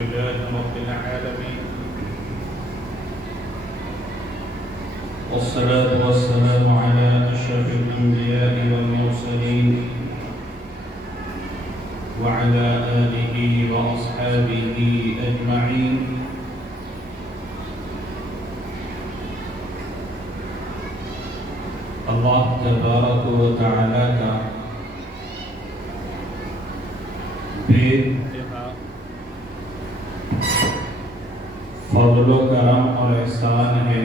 لله رب العالمين والصلاة والسلام على أشرف الأنبياء والمرسلين وعلى آله وأصحابه أجمعين. اللہ تبارک و تعالی کا بے فضل و کرم اور احسان ہے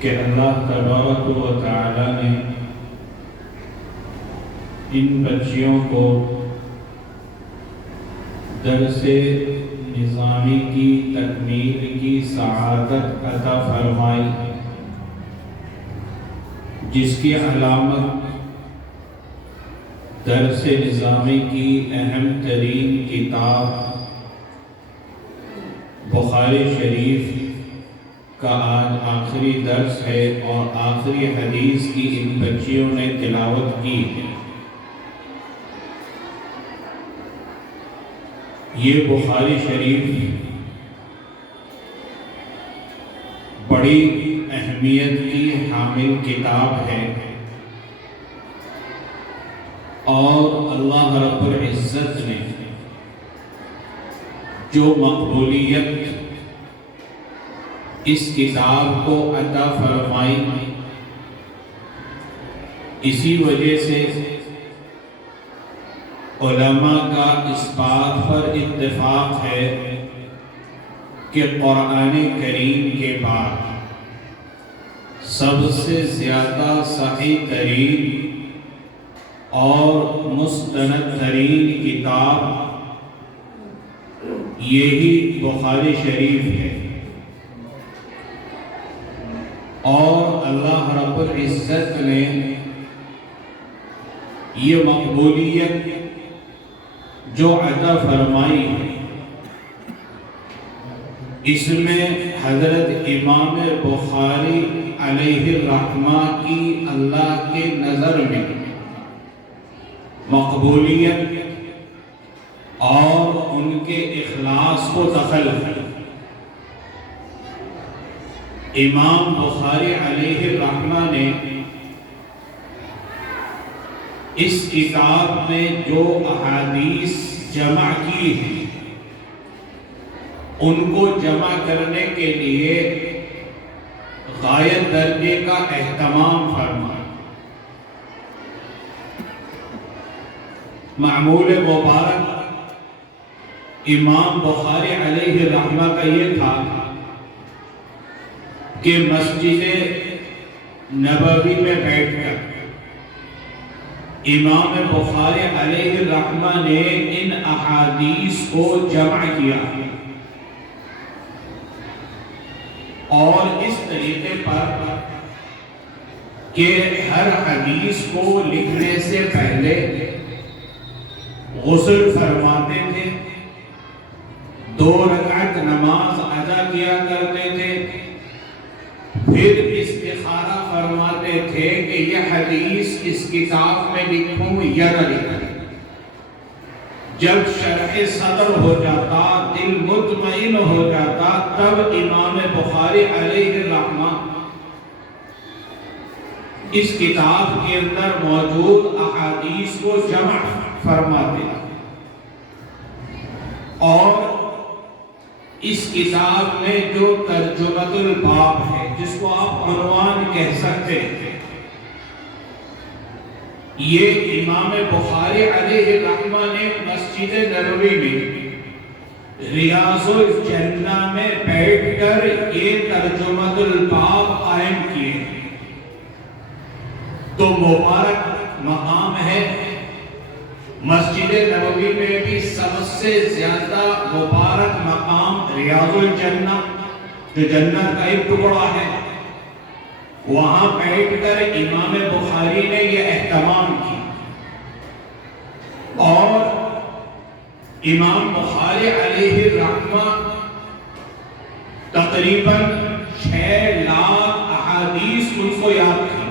کہ اللہ تبارک و تعالی نے ان بچیوں کو درس نظامی کی تکمیل کی سعادت عطا فرمائی، جس کی علامت درس نظامی کی اہم ترین کتاب بخاری شریف کا آج آخری درس ہے اور آخری حدیث کی ان بچیوں نے تلاوت کی ہے۔ یہ بخاری شریف بڑی اہمیت کی حامل کتاب ہے اور اللہ رب العزت نے جو مقبولیت اس کتاب کو عطا فرمائی، اسی وجہ سے علماء کا اس بات پر اتفاق ہے کہ قرآن کریم کے بعد سب سے زیادہ صحیح ترین اور مستند ترین کتاب یہی بخاری شریف ہے، اور اللہ رب العزت نے یہ مقبولیت جو عطا فرمائی ہے، اس میں حضرت امام بخاری علیہ الرحمہ کی اللہ کے نظر میں مقبولیت اور ان کے اخلاص کو دخل ہے۔ امام بخاری علیہ الرحمہ نے اس کتاب میں جو احادیث جمع کی ہیں، ان کو جمع کرنے کے لیے غایت درجے کا اہتمام فرمایا۔ معمول مبارک امام بخاری علیہ الرحمہ کا یہ تھا کہ مسجد نبوی میں بیٹھ کر امام بخاری علیہ الرحمہ نے ان احادیث کو جمع کیا اور اس طریقے پر کہ ہر حدیث کو لکھنے سے پہلے غسل فرماتے تھے، 2 رکعت نماز ادا کیا کرتے تھے، پھر استخارہ فرماتے تھے کہ یہ حدیث اس کتاب میں لکھوں یا نہ لکھوں۔ جب شرح صدر ہو جاتا، دل مطمئن ہو جاتا، تب امام بخاری علیہ الرحمہ اس کتاب کے اندر موجود احادیث کو جمع فرماتے ہیں، اور اس کتاب میں جو ترجمۃ الباب ہے، جس کو آپ عنوان کہہ سکتے ہیں، یہ امام بخاری علیہ الرحمہ نے مسجد نبوی میں ریاض الجنہ میں بیٹھ کر یہ ترجمۃ الباب قائم کیے، تو مبارک مقام ہے۔ مسجد نبوی میں بھی سب سے زیادہ مبارک مقام ریاض الجنہ، جو جنت کا ایک ٹکڑا ہے، وہاں بیٹھ کر امام بخاری نے یہ اہتمام کیا، اور امام بخاری علیہ الرحمہ تقریباً 6 لاکھ احادیث ان کو یاد تھی،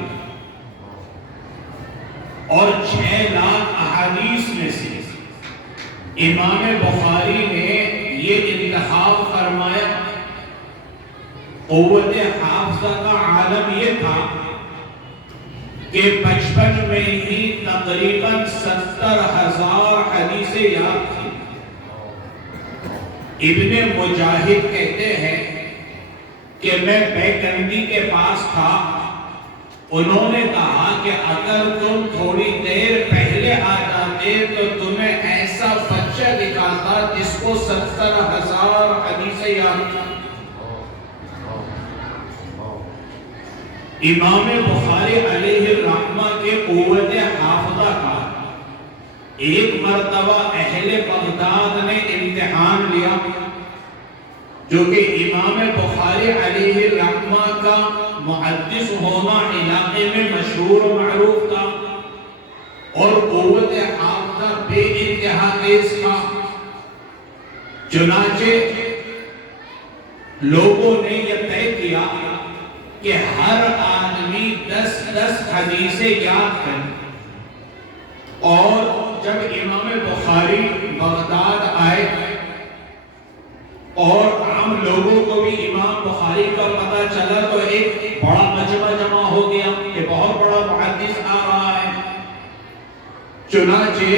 اور 6 لاکھ احادیث میں سے امام بخاری نے یہ انتخاب فرمایا. قوت حافظہ کا عالم یہ تھا کہ بچپن میں ہی تقریباً 70,000 حدیثیں یاد تھی. ابن مجاہد کہتے ہیں کہ میں بیکندی کے پاس تھا. انہوں نے کہا کہ اگر تم تھوڑی دیر پہلے آ جاتے تو تمہیں ایسا بچہ دکھاتا جس کو 70,000 حدیثیں یاد تھی. امام بخاری علیہ الرحمہ کے قوت حافظہ کا ایک مرتبہ اہل بغداد نے امتحان لیا، جو کہ امام بخاری علیہ الرحمہ کا محدث ہونا علاقے میں مشہور و معروف تھا اور قوت حافظہ بے انتہا تیز تھا. چنانچہ لوگوں نے یہ طے کیا کہ ہر آدمی 10 حدیثیں یاد کریں. اور جب امام بخاری بغداد آئے اور عام لوگوں کو بھی امام بخاری کا پتہ چلا تو ایک بڑا مجمع جمع ہو گیا کہ بہت بڑا محدث آ رہا ہے. چنانچہ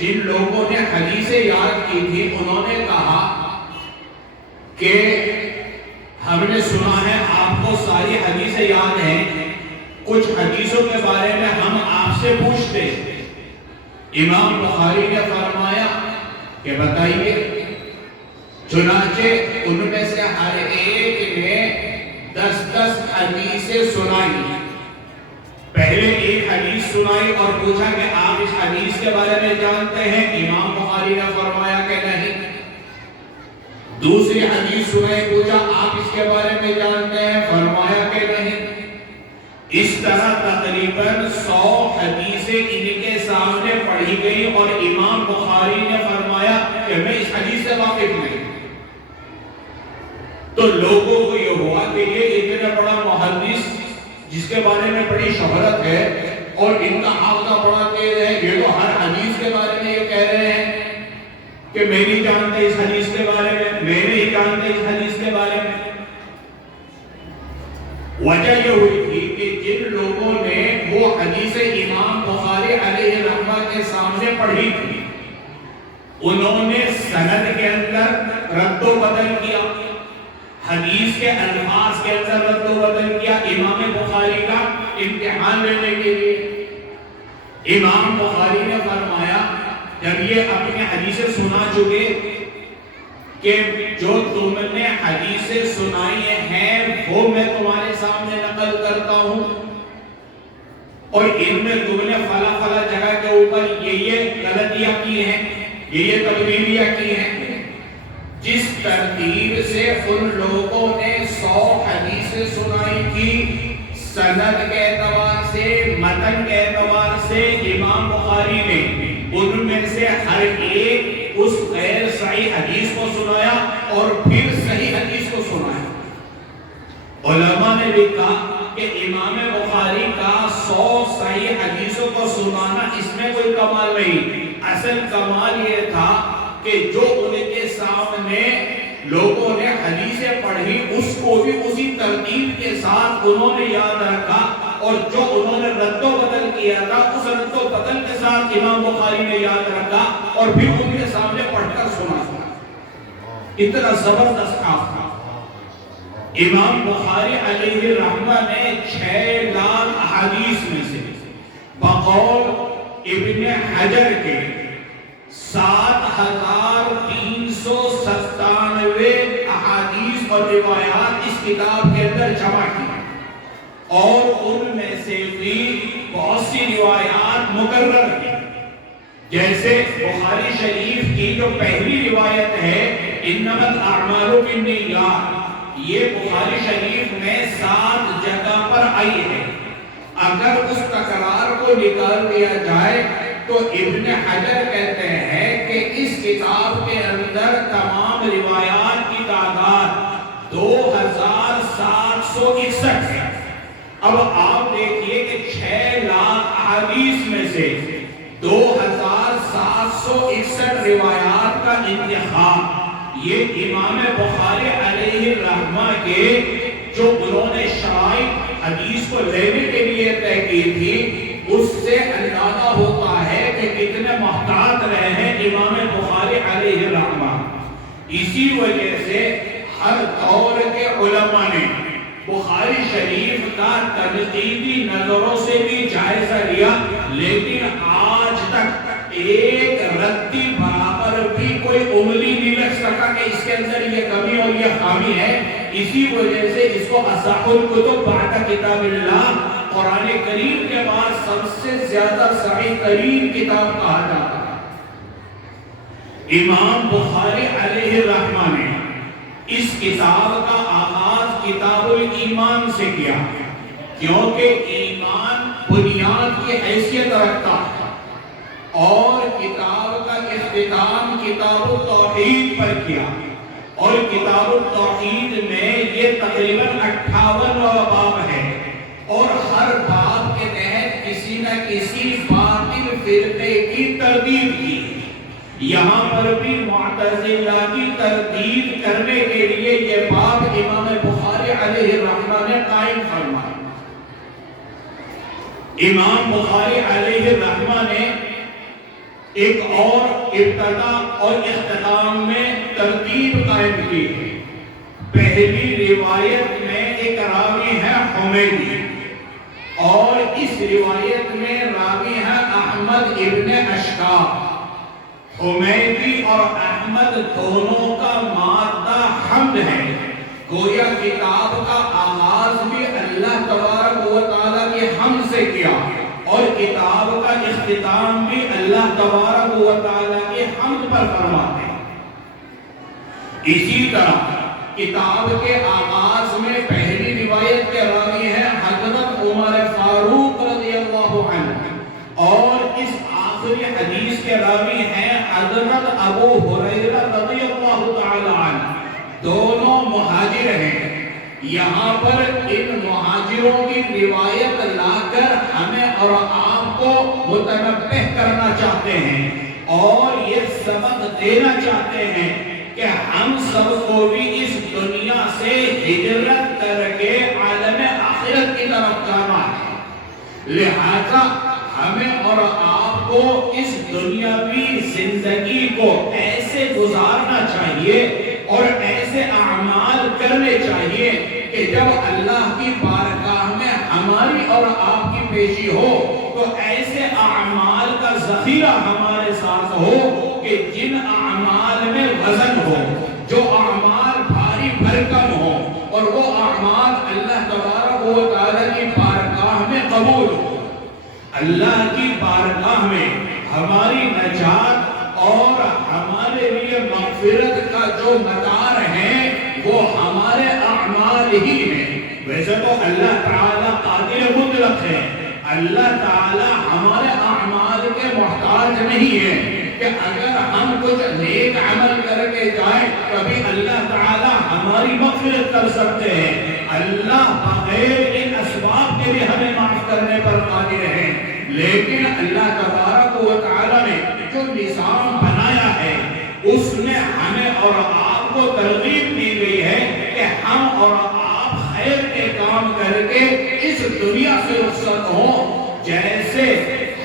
جن لوگوں نے حدیثیں یاد کی تھی انہوں نے کہا کہ ہم نے سنا ہے آپ کو ساری حدیثیں یاد ہیں، کچھ حدیثوں کے بارے میں ہم آپ سے پوچھتے. امام بخاری نے فرمایا کہ بتائیے. چنانچہ ان میں سے ہر ایک نے 10 حدیثیں سنائی. پہلے ایک حدیث سنائی اور پوچھا کہ آپ اس حدیث کے بارے میں جانتے ہیں؟ امام بخاری نے فرمایا کہ نہیں. دوسری حدیث سنائی، پوچھا آپ اس کے بارے میں جانتے ہیں؟ فرمایا کہ نہیں. اس طرح تقریباً 100 حدیثیں ان کے سامنے پڑھی گئی اور امام بخاری نے فرمایا کہ میں اس حدیث سے واقف نہیں. تو لوگوں کو یہ ہوا کہ یہ اتنا بڑا محدث جس کے بارے میں بڑی شہرت ہے اور ان کا حافظہ بڑا تیز ہے، یہ تو ہر حدیث کے بارے میں یہ کہہ رہے ہیں کہ میں نہیں جانتا اس حدیث کے بارے میں، میں نہیں جانتا اس حدیث کے بارے میں. وجہ یہ ہوئی تھی کہ جن لوگوں نے وہ حدیث امام بخاری علیہ الرحمہ کے سامنے پڑھی تھی انہوں نے سند کے اندر رد و بدل کیا، حدیث کے الفاظ کے اندر رد و بدل کیا امام بخاری کا امتحان لینے کے لیے. امام بخاری نے فرمایا جب یہ اپنی حدیثیں سنا چکے کہ جو تم نے حدیثیں سنائی ہیں وہ میں تمہارے سامنے نقل کرتا ہوں اور ان میں تم نے فلاں فلاں جگہ کے اوپر یہ غلطیاں کی ہیں، یہ تبدیلیاں کی ہیں. جس ترتیب سے ان لوگوں نے 100 حدیثیں سنائی تھی، سند کے اعتبار سے، متن کے اعتبار سے امام بخاری نے ان میں سے ہر ایک اس غیر صحیح حدیث کو سنایا اور پھر صحیح حدیث کو سنایا. علماء نے بھی کہا کہ امام بخاری کا 100 صحیح حدیثوں کو سنانا اس میں کوئی کمال نہیں، اصل کمال یہ تھا کہ جو ان کے سامنے لوگوں نے حدیثیں پڑھی اس کو بھی اسی ترتیب کے ساتھ انہوں نے یاد رکھا اور جو انہوں نے رد و بدل کیا تھا اس رد و بدل کے ساتھ امام بخاری نے یاد رکھا اور پھر ان کے سامنے پڑھ کر سنا. اتنا زبردست کام تھا. امام بخاری علیہ الرحمہ نے 6 لاکھ احادیث میں سے بقول ابن حجر کے 7,397 احادیث اور روایات اس کتاب کے اندر جمع کی اور ان میں سے بھی بہت سی روایات مقرر کی. جیسے بخاری شریف کی جو پہلی روایت ہے انما الاعمال بالنیات، یہ بخاری شریف میں 7 جگہ پر آئی ہے. اگر اس تکرار کو نکال دیا جائے تو ابن حجر کہتے ہیں کہ اس کتاب کے اندر تمام روایات کی تعداد 2,761 ہے. اب آپ دیکھیے کہ 6 لاکھ احادیث میں سے 2,761 روایات یہ امام بخاری علیہ الرحمہ کے جو انہوں نے شرائط حدیث کو لینے کے لیے طے کی تھی، اس سے اندازہ ہوتا ہے کہ کتنے محتاط رہے ہیں امام بخاری علیہ الرحمہ۔ اسی وجہ سے ہر دور کے علماء نے بخاری شریف کا تنقیدی نظروں سے بھی جائزہ لیا، لیکن آج تک ایک رتی برابر بھی کوئی انگلی نہیں لگ سکا کہ اس کے اندر یہ کمی اور یہ خامی ہے۔ اسی وجہ سے اس کو اصح الکتب بعد کتاب اللہ، قرآن کریم کے بعد سب سے زیادہ صحیح ترین کتاب کہا جاتا ہے۔ امام بخاری علیہ الرحمہ نے اس کتاب کا آغاز کتاب الایمان سے کیا، کیونکہ ایمان بنیاد کی حیثیت رکھتا ہے، اور کتاب کا اختتام کتاب التوحید پر کیا، اور کتاب التوحید میں یہ تقریباً 58 باب ہے، اور ہر باب کے تحت کسی نہ کسی باطل فرقے کی تردید کی۔ یہاں پر بھی معتزلہ کی تردید کرنے کے لیے یہ باب امام بخاری علیہ الرحمہ نے قائم فرمایا۔ امام بخاری علیہ الرحمہ نے ایک اور ابتدا اور اختتام میں ترتیب قائم کی ہے۔ پہلی روایت میں ایک راوی ہے حمیدی، اور اس روایت میں راوی ہے احمد ابن اشکاب۔ حمیدی اور احمد دونوں کا مادہ حمد ہے، گویا کتاب کا آغاز بھی اللہ تبارک و تعالیٰ کی حمد سے کیا، اور کتاب کا اختتام بھی اللہ تبارک و تعالیٰ کی حمد پر فرماتے ہیں۔ اسی طرح کتاب کے آغاز میں پہلی روایت کے راوی ہیں حضرت عمر فاروق رضی اللہ عنہ، اور اس آخری حدیث کے راوی ہیں حضرت ابو ہریرہ رضی اللہ تعالی عنہ۔ دونوں مہاجر ہیں۔ یہاں پر ان مہاجروں کی روایت لا کر ہمیں اور آپ کو متنبہ کرنا چاہتے ہیں، اور یہ سبق دینا چاہتے ہیں کہ ہم سب کو بھی اس دنیا سے ہجرت کر کے عالم آخرت کی طرف جانا ہے، لہذا ہمیں اور آپ کو اس دنیاوی زندگی کو ایسے گزارنا چاہیے اور ایسے اعمال کرنے چاہیے کہ جب اللہ کی بارگاہ میں ہماری اور آپ کی پیشی ہو تو ایسے اعمال کا ذخیرہ ہمارے ساتھ ہو کہ جن اعمال میں وزن ہو، جو اعمال بھاری بھرکم ہو، اور وہ اعمال اللہ تبارک و تعالیٰ کی بارگاہ میں قبول ہو۔ اللہ کی بارگاہ میں ہماری نجات اور ہمارے لیے مغفرت کا جو مدار ہے وہ ہمارے اعمال ہی ہیں۔ ویسے تو اللہ تعالیٰ قادر مطلق ہے، اللہ تعالیٰ ہمارے اعمال کے محتاج نہیں ہے کہ اگر ہم کچھ نیک عمل کر کے جائیں کبھی اللہ تعالیٰ ہماری مغفرت کر سکتے ہیں۔ اللہ بغیر ان اسباب کے بھی ہمیں معاف کرنے پر قادر ہے، لیکن اللہ تبارک و تعالیٰ نے جو نظام بنایا ہے اس میں ہمیں اور آپ کو ترغیب دی گئی ہے کہ ہم اور آپ خیر کے کام کر کے اس دنیا سے رخصت ہوں۔ جیسے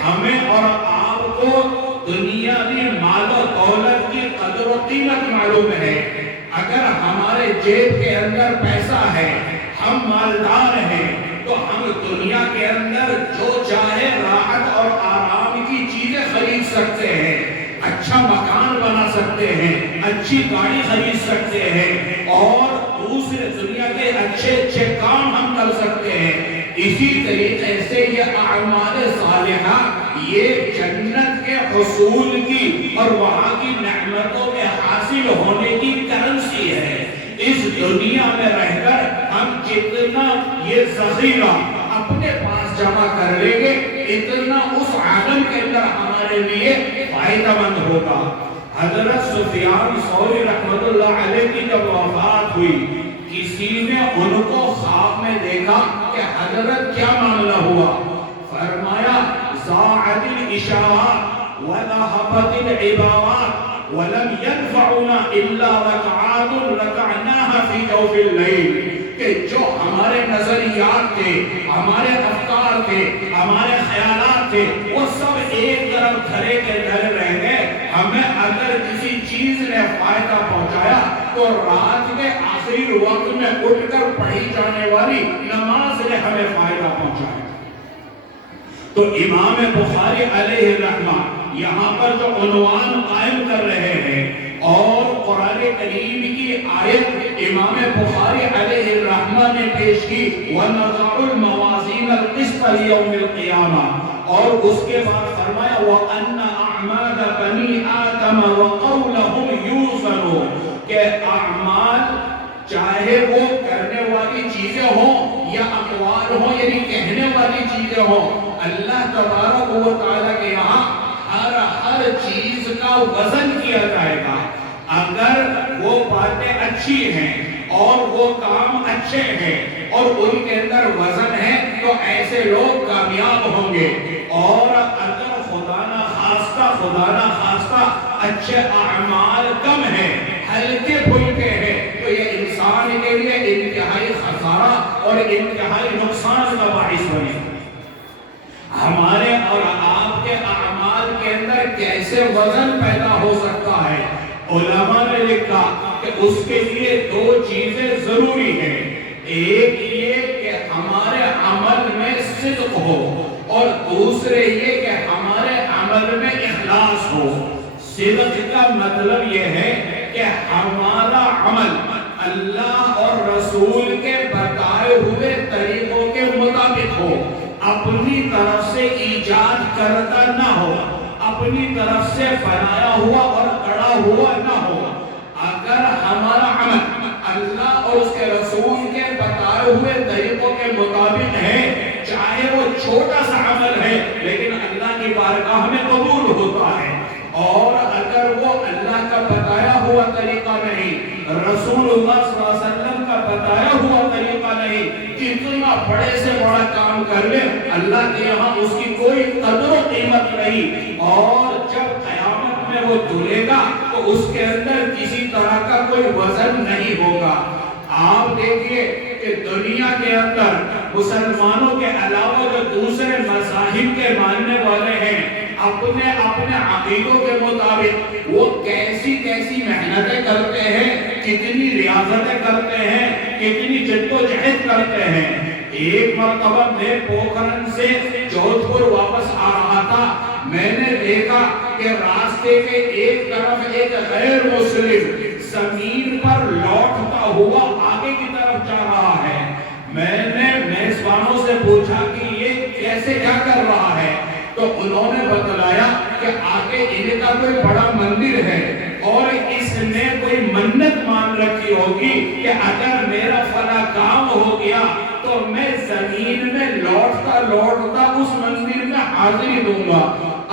ہمیں اور آپ کو دنیاوی مال و دولت کی قدر و قیمت معلوم ہے، اگر ہمارے جیب کے اندر پیسہ ہے، ہم مالدار ہیں، تو ہم دنیا کے اندر جو چاہے راحت اور آرام کی چیزیں خرید سکتے ہیں، اچھا مکان بنا سکتے ہیں، اچھی گاڑی خرید سکتے ہیں، اور دوسرے دنیا کے اچھے اچھے کام ہم کر سکتے ہیں۔ اسی طریقے سے یہ اعمال صالحہ یہ جنت کے حصول کی اور وہاں کی نعمتوں کے حاصل ہونے کی کرنسی ہے۔ اس دنیا میں رہ کر ہم جتنا یہ ذخیرہ اپنے پاس جمع کر لیں گے اتنا اس عالم کے اندر ہمارے لیے فائدہ مند ہوگا۔ حضرت سفیان ثوری رحمت اللہ علیہ کی جب وفات ہوئی، کسی نے ان کو خواب میں دیکھا کہ حضرت کیا معاملہ ہوا؟ فرمایا ضاعت الاشارات وذهبت العبارات، وَلَمْ يَنْفَعُنَا إِلَّا رَكَعَاتٌ رَكَعْنَاهَا فِي جَوْفِ اللَّيْلِ، کہ جو ہمارے نظریات تھے، ہمارے افکار تھے، ہمارے خیالات تھے، وہ سب ایک طرف دھرے کے دھرے رہ گئے۔ ہمیں اگر کسی چیز نے فائدہ پہنچایا تو رات کے آخری وقت میں اٹھ کر پڑھی جانے والی نماز نے ہمیں فائدہ پہنچایا۔ تو امام بخاری علیہ الرحمہ یہاں پر جو عنوان قائم کر رہے ہیں اور قرآن کریم کی آیت امام بخاری علیہ الرحمہ نے پیش کی وَنَضَعُ الْمَوَازِينَ الْقِسْطَ لِيَوْمِ الْقِيَامَةِ، اور اس کے بعد فرمایا وَأَنَّ أَعْمَالَ بَنِي آدَمَ وَقَوْلَهُمْ يُوزَنُ، کہ اعمال چاہے وہ کرنے والی چیزیں ہوں یا اقوال ہوں، یعنی کہنے والی چیزیں ہوں، اللہ تبارک و تعالیٰ کے یہاں ہر چیز کا وزن کیا جائے گا۔ اگر وہ باتیں اچھی ہیں اور وہ کام اچھے ہیں اور ان کے اندر وزن ہے تو ایسے لوگ کامیاب ہوں گے، اور اگر خدا نہ خواستہ اچھے اعمال کم ہیں، ہلکے پھلکے ہیں، تو یہ انسان کے لیے انتہائی خسارہ اور انتہائی نقصان کا باعث بنے۔ ہمارے اور آپ کے اعمال کے اندر کیسے وزن پیدا ہو سکتا ہے؟ علماء نے لکھا کہ اس کے لیے دو چیزیں ضروری ہیں۔ ایک یہ کہ ہمارے عمل میں صدق ہو، اور دوسرے یہ کہ ہمارے عمل میں اخلاص ہو۔ صدق کا مطلب یہ ہے کہ ہمارا عمل اللہ اور رسول کے بتائے ہوئے طریقوں کے مطابق ہو، اپنی طرف سے ایجاد کرتا نہ ہو، اپنی طرف سے بنایا ہوا اور کڑا ہوا نہ ہو۔ اگر ہمارا عمل اللہ اور اس کے رسول کے بتائے ہوئے طریقوں کے مطابق ہے، چاہے وہ چھوٹا سا عمل ہے لیکن اللہ کی بارگاہ میں قبول ہوتا ہے، اور اگر وہ اللہ کا بتایا ہوا طریقہ نہیں، رسول اللہ صلی اللہ علیہ وسلم کا بتایا ہوا طریقہ نہیں، کتنا بڑے سے بڑا کام کر لے اللہ کے یہاں اس کی کوئی قدر و قیمت نہیں، اور جب قیامت میں وہ دھلے گا تو اس کے اندر کسی طرح کا کوئی وزن نہیں ہوگا۔ آپ دیکھیے کہ دنیا کے اندر مسلمانوں کے علاوہ جو دوسرے مذاہب کے ماننے والے ہیں، اپنے عقیدوں کے مطابق وہ کیسی محنتیں کرتے ہیں، کتنی ریاضتیں کرتے ہیں، کتنی جد و جہد کرتے ہیں۔ ایک مرتبہ میں پوکھرن سے جودھ پور واپس آ رہا تھا، میں نے دیکھا کہ راستے کے ایک طرف ایک غیر مسلم زمین پر لوٹتا ہوا آگے کی طرف جا رہا ہے۔ میں نے میزبانوں سے پوچھا کہ یہ کیسے کیا کر رہا ہے، تو انہوں نے بتلایا کہ آگے ان کا کوئی بڑا مندر ہے اور اس نے کوئی منت مان رکھی ہوگی کہ اگر میرا فلاں کام ہو گیا تو میں زمین میں لوٹتا اس مندر میں حاضری دوں گا۔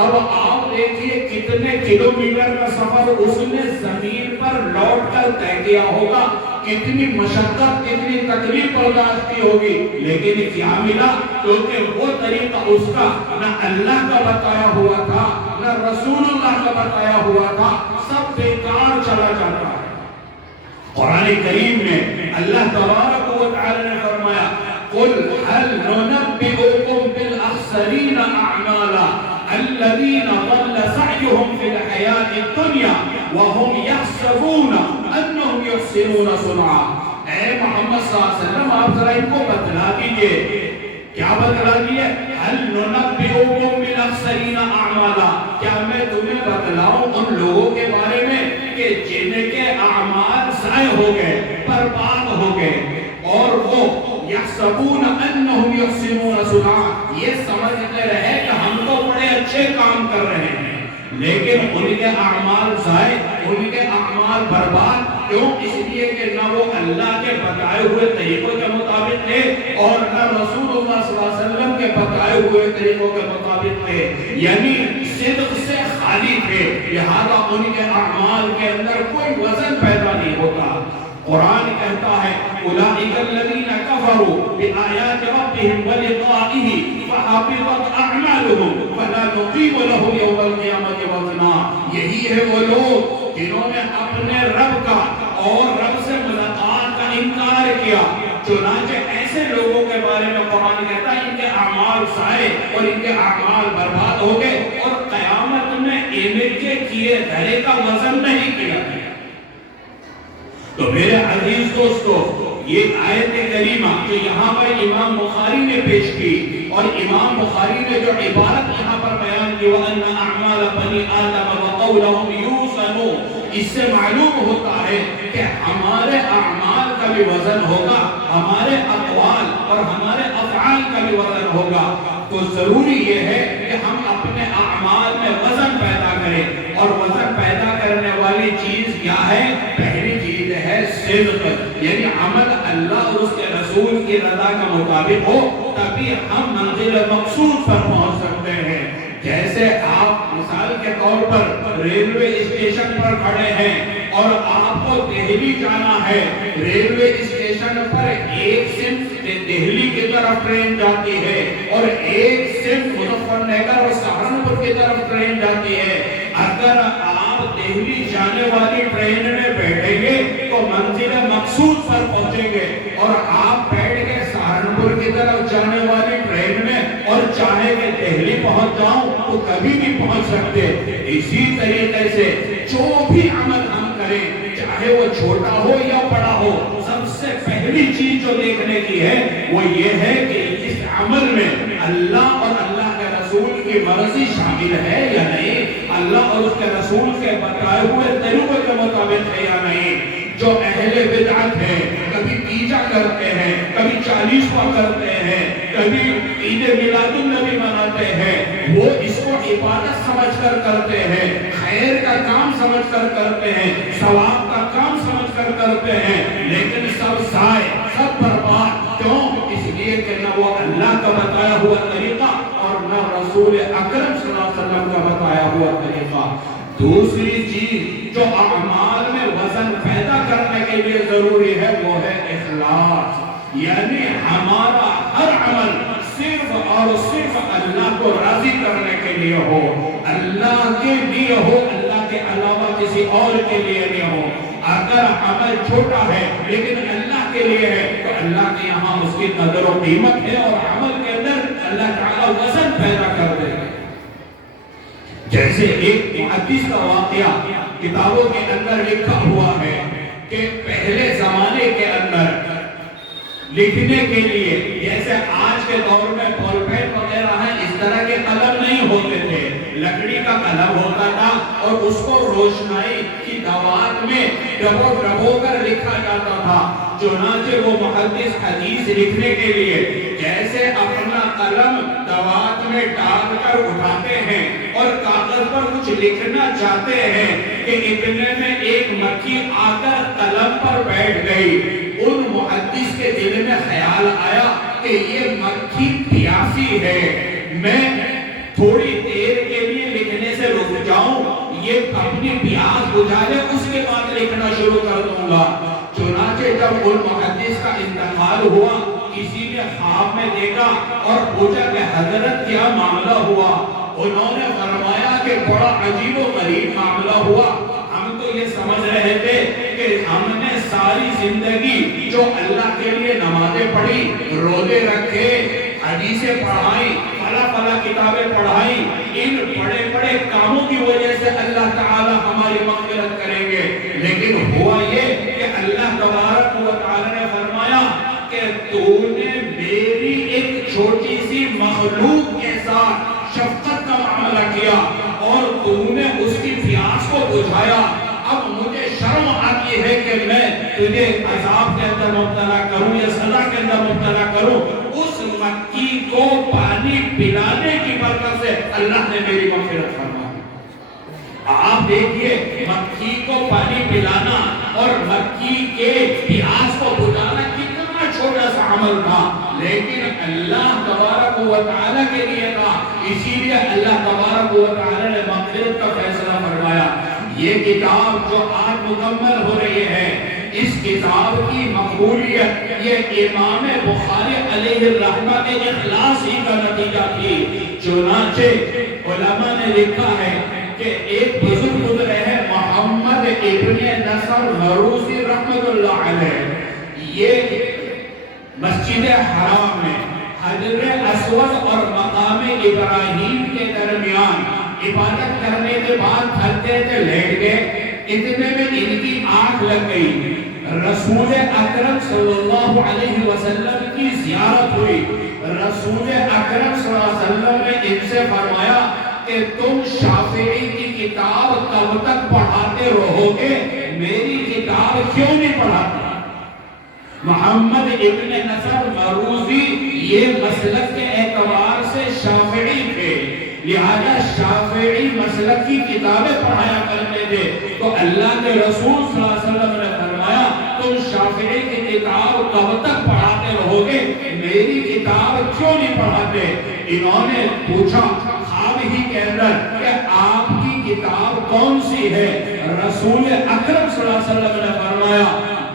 اب آپ دیکھیے کتنے کلومیٹر کا سفر اس نے زمین پر لوٹ کر طے کیا ہوگا، کتنی مشقت، کتنی تکلیف برداشت کی ہوگی، لیکن کیا ملا؟ کیونکہ وہ طریقہ اس کا نہ اللہ کا بتایا ہوا تھا نہ رسول اللہ کا بتایا ہوا تھا، سب بیکار چلا جاتا ہے۔ قرآن کریم میں اللہ تبارک و تعالی نے فرمایا قُلْ هَلْ نُنَبِّئُكُمْ بِالْأَخْسَرِينَ أَعْمَالًا الَّذِينَ ضَلَّ سَعْيُهُمْ فِي الْحَيَاةِ الدُّنْيَا وَهُمْ يَحْسَبُونَ أَنَّهُمْ يُحْسِنُونَ صُنْعًا۔ اے محمد صلی اللہ علیہ وسلم آپ ذرا ان کو بتلا دیجئے، کیا بتلا دیئے؟ هَلْ نُنَبِّئُكُمْ بِالْأَخْسَرِينَ أَعْمَالًا، کیا میں تمہیں بتلاؤں ان لوگوں کے بارے میں کہ جن کے اعمال ضائع ہو گئے، برباد ہو گئے، اور وہ یحسبون انہم یحسنون صنعا، یہ سمجھتے رہے کہ ہم تو بڑے اچھے کام کر رہے ہیں، لیکن ان کے اعمال ضائع، ان کے اعمال برباد۔ کیوں؟ اس لیے کہ نہ وہ اللہ کے بتائے ہوئے طریقوں کے مطابق تھے اور نہ رسول اللہ صلی اللہ علیہ وسلم کے بتائے ہوئے طریقوں کے مطابق تھے، یعنی صدق سے خالی تھے، لہذا ان کے اعمال کے اندر کوئی وزن پیدا نہیں ہوتا۔ قرآن کہتا ہے اولئک الذین کفروا بآیات ربہم ولقائہ فحبطت اعمالہم فلا نقیم لہم یوم القیامۃ وزنا۔ یہی ہے وہ لوگ جنہوں نے اپنے رب کا اور رب سے ملاقات کا انکار کیا، چنانچہ ایسے لوگوں کے بارے میں قرآن کہتا ہے ان کے اعمال سارے اور ان کے اعمال برباد ہو گئے اور قیامت میں ان کے کیے دھرے کا وزن نہیں کیا گیا۔ تو میرے عزیز دوستو، یہ آیت کریمہ جو یہاں پر امام بخاری نے پیش کی، اور امام بخاری نے جو عبارت یہاں پر بیان کی وَأَنَّ أَعْمَالَ بَنِي آدَمَ وَقَوْلَهُمْ يُوزَنُ، اس سے معلوم ہوتا ہے کہ ہمارے اعمال کا بھی وزن ہوگا، ہمارے اقوال اور ہمارے افعال کا بھی وزن ہوگا۔ تو ضروری یہ ہے کہ ہم اپنے اعمال میں وزن پیدا کریں، اور وزن پیدا کرنے والی چیز کیا ہے؟ پہلی چیز ہے صدق، یعنی عمل اللہ اور اس کے رسول کی رضا کا مطابق ہو، تبھی ہم منزل مقصود پر پہنچ سکتے ہیں۔ جیسے آپ مثال کے طور پر ریلوے اسٹیشن پر کھڑے ہیں اور آپ کو دہلی جانا ہے، ریلوے اسٹیشن پر ایک صنف دہلی کی طرف ٹرین جاتی ہے اور ایک صنف مظفر نگر اور سہارنپور کی طرف ٹرین جاتی ہے۔ اگر آپ دہلی جانے والی ٹرین میں بیٹھیں گے تو منزل مقصود پر پہنچیں گے، اور آپ بیٹھ کے سہارنپور کی طرف جانے والی ٹرین میں اور چاہے کہ دہلی پہنچ جاؤں تو کبھی نہیں پہنچ سکتے۔ اسی طریقے سے جو بھی عمل ہم کریں، چاہے وہ چھوٹا ہو یا بڑا ہو، سب سے پہلی چیز جو دیکھنے کی ہے وہ یہ ہے کہ اس عمل میں اللہ اور اللہ کے رسول کی مرضی شامل ہے یا نہیں، اللہ اور اس کے رسول کے بتائے ہوئے طریقے کے مطابق ہے یا نہیں۔ جو اہل بدعت ہیں، کبھی تیجا کرتے ہیں، کبھی 40واں کرتے ہیں، کبھی عید میلاد النبی مناتے ہیں، وہ اس کو عبادت سمجھ کر کرتے ہیں، خیر کا کام سمجھ کر کرتے ہیں، ثواب کا کام سمجھ کر کرتے ہیں، لیکن سب ضائع، سب برباد۔ کیوں؟ اس لیے کہ نہ وہ اللہ کا بتایا ہوا طریقہ اور نہ رسول اکرم صلی اللہ علیہ وسلم کا بتایا ہوا طریقہ۔ دوسری چیز جو اعمال میں وزن پیدا کرنے کے لیے ضروری ہے وہ ہے اخلاص، یعنی ہمارا ہر عمل صرف اور صرف اللہ کو راضی کرنے کے لیے ہو، اللہ کے لیے ہو، اللہ کے علاوہ کسی اور کے لیے نہیں ہو۔ اگر عمل چھوٹا ہے لیکن اللہ کے لیے ہے تو اللہ کے یہاں اس کی قدر و قیمت ہے، اور عمل کے اندر اللہ تعالیٰ وزن پیدا کر دے گا۔ جیسے ایک محدث کا واقعہ کتابوں کے اندر لکھا ہوا ہے کہ پہلے زمانے کے اندر لکھنے کے لیے، جیسے آج کے دور میں بال پین وغیرہ ہیں، اس طرح کے قلم نہیں ہوتے تھے، لکڑی کا قلم ہوتا تھا اور اس کو روشنائی کی دوات میں ڈبو کر لکھا جاتا تھا۔ چنانچہ وہ محدث حدیث لکھنے کے لیے جیسے اپنا قلم دوات میں ڈال کر اٹھاتے ہیں اور کاغذ پر کچھ لکھنا چاہتے ہیں کہ اتنے میں ایک مکھی آ کر قلم پر بیٹھ گئی۔ ان محدث کے دل میں خیال آیا کہ یہ مکھی پیاسی ہے، میں تھوڑی دیر کے لیے لکھنے سے رک جاؤں، یہ اپنی پیاس بجھا لے، اس کے بعد لکھنا شروع کر دوں گا۔ چنانچہ جب ان محدث کا انتقال ہوا، کسی نے خواب میں دیکھا اور پوچھا کہ حضرت کیا معاملہ ہوا؟ انہوں نے فرمایا کہ بڑا عجیب و غریب معاملہ ہوا، ہم تو یہ سمجھ رہے تھے کہ ہم نے ساری زندگی جو اللہ کے لیے نمازیں پڑھی، روزے رکھے، حدیثیں پڑھائی، فلا کتابیں پڑھائی، ان بڑے بڑے کاموں کی وجہ سے اللہ تعالی ہماری مغفرت کریں گے، لیکن ہوا یہ کہ اللہ تبارک و تعالی نے فرمایا کہ تو نے میری ایک چھوٹی سی مخلوق کے ساتھ شفقت کا معاملہ کیا اور تو نے اس کی پیاس کو بجھایا، اب مجھے شرم آتی ہے کہ میں تجھے عذاب کے اندر مبتلا کروں یا سزا کے اندر مبتلا کروں۔ اس مکھی کو پانی پلانے کی برکت سے اللہ نے میری مغفرت فرمائی۔ آپ دیکھیے مکھی کو پانی پلانا اور مکھی کے پیاس کو بجھانا کتنا چھوٹا سا عمل تھا، لیکن اللہ تبارک و تعالیٰ کے لیے تھا، اسی لیے اللہ تبارک و تعالیٰ نے مغفرت کا فیصلہ فرمایا۔ یہ کتاب جو آج مکمل ہو رہی ہے، اس کتاب کی مقبولیت یہ امام بخاری علیہ الرحمہ کے اخلاص ہی کا نتیجہ تھی۔ چنانچہ علماء نے لکھا ہے کہ ایک بزرگ گزرے ہیں محمد ابن نصر مروزی رحمت اللہ علیہ یہ مسجد حرام میں حجر اسود اور مقام ابراہیم کے درمیان عبادت کرنے کے بعد تھکتے تھے، لیٹ گئے، اتنے میں ان کی آنکھ لگ گئی، رسول اکرم صلی اللہ علیہ وسلم کی زیارت ہوئی، رسول اکرم صلی اللہ علیہ وسلم نے ان سے فرمایا کہ تم شافعی کی کتاب کب تک پڑھاتے رہو گے، میری کتاب کیوں نہیں پڑھاتے؟ محمد ابن نصر مروزی یہ مسلک کے اعتبار سے شافعی تھے، لہذا شافعی مسلک کی کتابیں پڑھایا کرتے تھے، تو اللہ کے رسول صلی اللہ علیہ وسلم نے فرمایا تم شافعی کی کتاب کب تک پڑھاتے رہو گے، میری کتاب کیوں نہیں پڑھاتے؟ انہوں نے پوچھا خواب ہی کے اندر کہ آپ کی کتاب کون سی ہے؟ رسول اکرم صلی اللہ علیہ وسلم نے فرمایا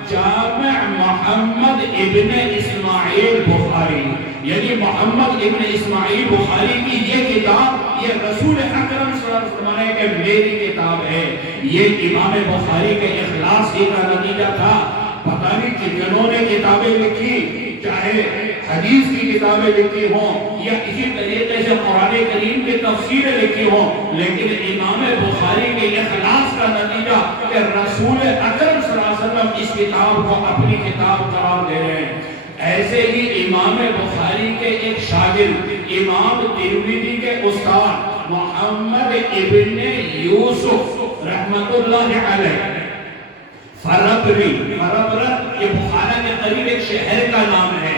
جامع محمد ابن اسماعیل بخاری، یعنی محمد ابن اسماعیل بخاری کی یہ کتاب یہ رسول اکرم صلی اللہ علیہ وسلم نے کہ میری کتاب ہے۔ یہ امام بخاری کے اخلاص ہی کا نتیجہ تھا۔ پتہ نہیں کتنوں نے کتابیں لکھی، چاہے حدیث کی کتابیں لکھی ہوں یا اسی طریقے سے قرآن کریم کی تفسیریں لکھی ہوں، لیکن امام بخاری کے اخلاص کا نتیجہ کہ رسول اکرم صلی اللہ علیہ وسلم اس کتاب کو اپنی کتاب قرار دے رہے ہیں۔ ایسے ہی امام بخاری کے ایک شاگرد امام ترمذی کے استاد محمد ابن یوسف رحمت اللہ علیہ فربری یہ بخارا کے قریب ایک شہر کا نام ہے،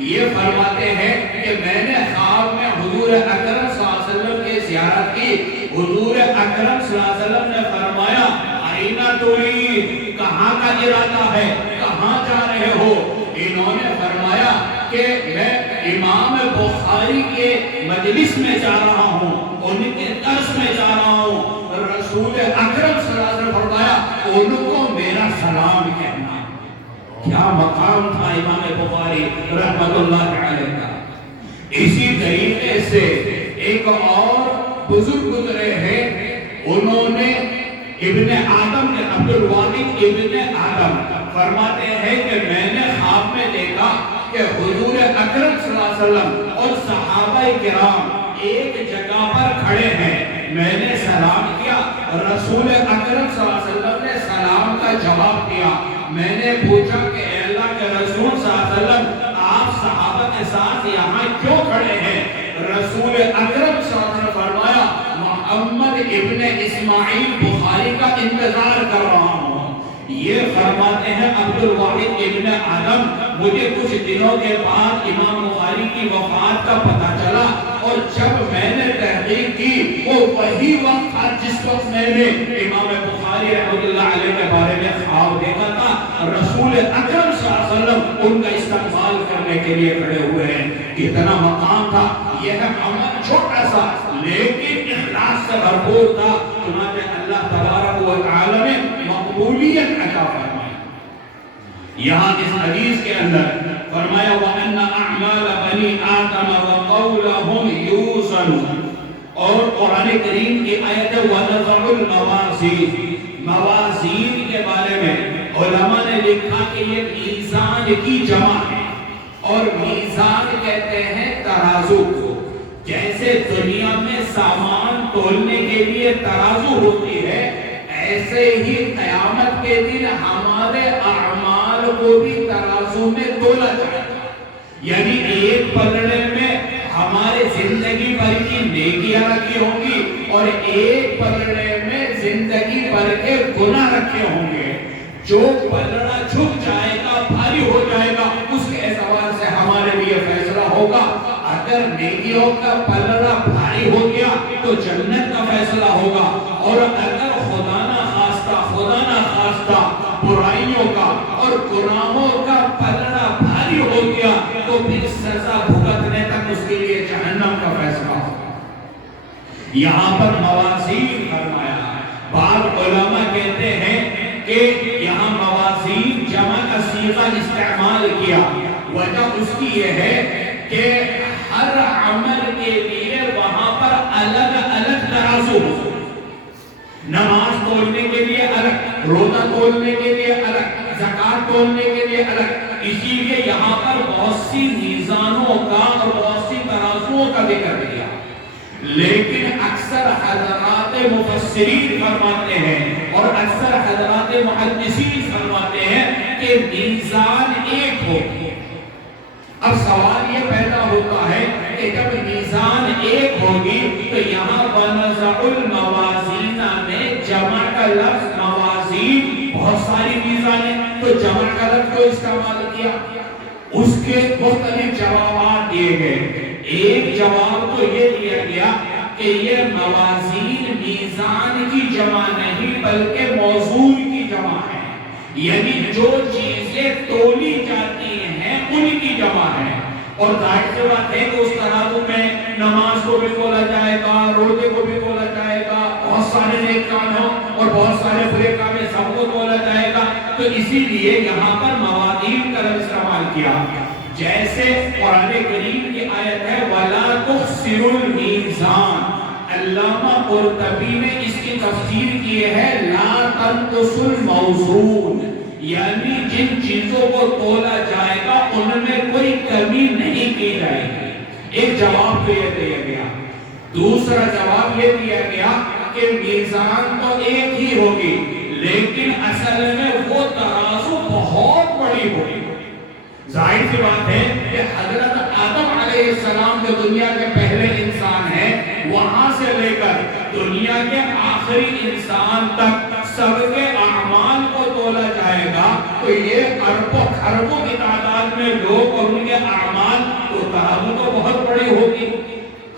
یہ فرماتے ہیں کہ میں نے خواب میں حضور اکرم صلی اللہ علیہ وسلم کی زیارت کی، حضور اکرم صلی اللہ علیہ وسلم نے فرمایا آئینہ ترید، کہاں کا ارادہ ہے، کہاں جا رہے ہو؟ انہوں نے فرمایا کہ میں امام بخاری کے مجلس میں جا رہا ہوں، ان کے درس میں جا رہا ہوں۔ رسول اکرم صلی اللہ علیہ وسلم فرمایا ان کو میرا سلام کہنا۔ کیا مقام تھا امام بخاری رحمت اللہ علیہ کا۔ اسی طریقے سے ایک اور بزرگ گزرے ہیں، انہوں نے ابن آدم نے عبد الواحد ابن آدم فرماتے ہیں کہ میں نے خواب میں دیکھا کہ حضور اکرم صلی اللہ علیہ وسلم اور صحابہ کرام ایک جگہ پر کھڑے ہیں، میں نے سلام کیا، رسول اکرم صلی اللہ علیہ وسلم نے سلام کا جواب دیا۔ میں نے پوچھا کہ اے اللہ کے رسول صلی اللہ علیہ وسلم آپ صحابہ کے ساتھ یہاں کیوں کھڑے ہیں؟ رسول اکرم صلی اللہ علیہ وسلم فرمایا محمد ابن اسماعیل بخاری کا انتظار کر رہا ہوں۔ یہ فرماتے ہیں عبد الواحد ابن آدم مجھے کچھ دنوں کے بعد امام بخاری کی وفات کا پتہ چلا، اور جب میں نے تحقیق کی وہ وہی وقت تھا جس وقت میں نے امام بخاری رحمۃ اللہ علیہ کے بارے میں خواب دیکھا تھا، رسول اکرم صلی اللہ علیہ وسلم ان کا استقبال کرنے کے لیے کھڑے ہوئے ہیں۔ کتنا مقام تھا، یہ ہے عمل چھوٹا سا لیکن اخلاص سے بھرپور تھا، چنانچہ اللہ تبارک و تعالی نے مقبولیت عطا فرمائی۔ یہاں اس حدیث کے اندر فرمایا وَأَنَّ أَعْمَالَ بَنِي آدَمَ وَقَوْلَهُمْ يُوزَنُ، اور قرآن کریم کی آیت وَنَضَعُ الْمَوَازِينَ، موازین کے بارے میں علماء نے لکھا کہ یہ میزان کی جمع ہے، اور میزان کہتے ہیں ترازو کو۔ جیسے دنیا میں سامان تولنے کے لیے ترازو ہوتی ہے، ایسے ہی قیامت کے دن ہمارے اعمال کو بھی ترازو میں تولا جائے گا، یعنی ایک پلڑے میں ہمارے زندگی بھر کی نیکیاں رکھی ہوں گی اور ایک پلڑے میں زندگی بھر کے گناہ رکھے ہوں گے۔ جو پلڑا جھک جائے گا، بھاری ہو جائے گا، اس کے اعتبار سے ہمارے لیے فیصلہ ہوگا۔ اگر نیکیوں کا پلڑا بھاری ہو گیا تو جنت کا فیصلہ ہوگا، اور اگر خدا نہ خواستہ برائیوں کا اور گناہوں کا پلڑا بھاری ہو گیا تو پھر سزا بھگتنے تک اس کے لیے جہنم کا فیصلہ ہوگا۔ یہاں پر موازین فرمایا، بعض علماء کہتے ہیں کہ یہاں موازین جمع کا صیغہ استعمال کیا، وجہ اس کی یہ ہے کہ ہر عمل کے لیے وہاں پر الگ الگ ترازو ہو، نماز تولنے کے لیے الگ، روزہ تولنے کے لیے الگ، زکات تولنے کے لیے الگ۔ اسی لیے یہاں پر بہت سی میزانوں کا اور بہت سی ترازوؤں کا ذکر کیا، لیکن اکثر حضرات مفسرین فرماتے ہیں اور اکثر حضرات محدثین فرماتے ہیں کہ میزان ایک ہو۔ اب سوال یہ پیدا ہوتا ہے کہ جب میزان ایک ہوگی تو یہاں وَنَزَعُ الْمَوَازِينَ میں جمع کا لفظ موازین، بہت ساری میزانیں، تو جمع کا لفظ کو استعمال کیا۔ اس کے مختلف جوابات دیے گئے۔ ایک جواب تو یہ دیا گیا کہ یہ موازین میزان کی جمع نہیں بلکہ موزون کی جمع ہے، یعنی جو چیزیں تولی جاتی ہیں ان کی جمع ہے۔ اور ظاہر سی بات ہے کہ اس ترازو میں نماز کو بھی تولا جائے گا، روزے کو بھی تولا جائے گا، بہت سارے نیک کام ہوں اور بہت سارے برے کام ہیں، سب کو تولا جائے گا۔ تو اسی لیے یہاں پر موازین کا لفظ استعمال کیا۔ جیسے قرآن کریم کی آیت ہے وَلَا تُخْسِرُ الْمِيزَانَ، علامہ قرطبی نے اس کی تفسیر کی ہے لا تنقص الموزون، یعنی جن چیزوں کو تولا جائے گا ان میں کوئی کمی نہیں کی جائے گی۔ ایک جواب تو یہ دیا گیا۔ دوسرا جواب یہ دیا گیا کہ میزان تو ایک ہی ہوگی لیکن اصل میں وہ ترازو بہت بڑی ہوگی۔ ظاہر سی بات ہے کہ حضرت آدم علیہ السلام جو دنیا کے پہلے انسان ہیں، وہاں سے لے کر دنیا کے آخری انسان تک سب کے اعمال کو تولا جائے گا تو یہ اربوں خربوں کی تعداد میں لوگ اور ان کے اعمال، تو ترازو تو بہت بڑی ہوگی۔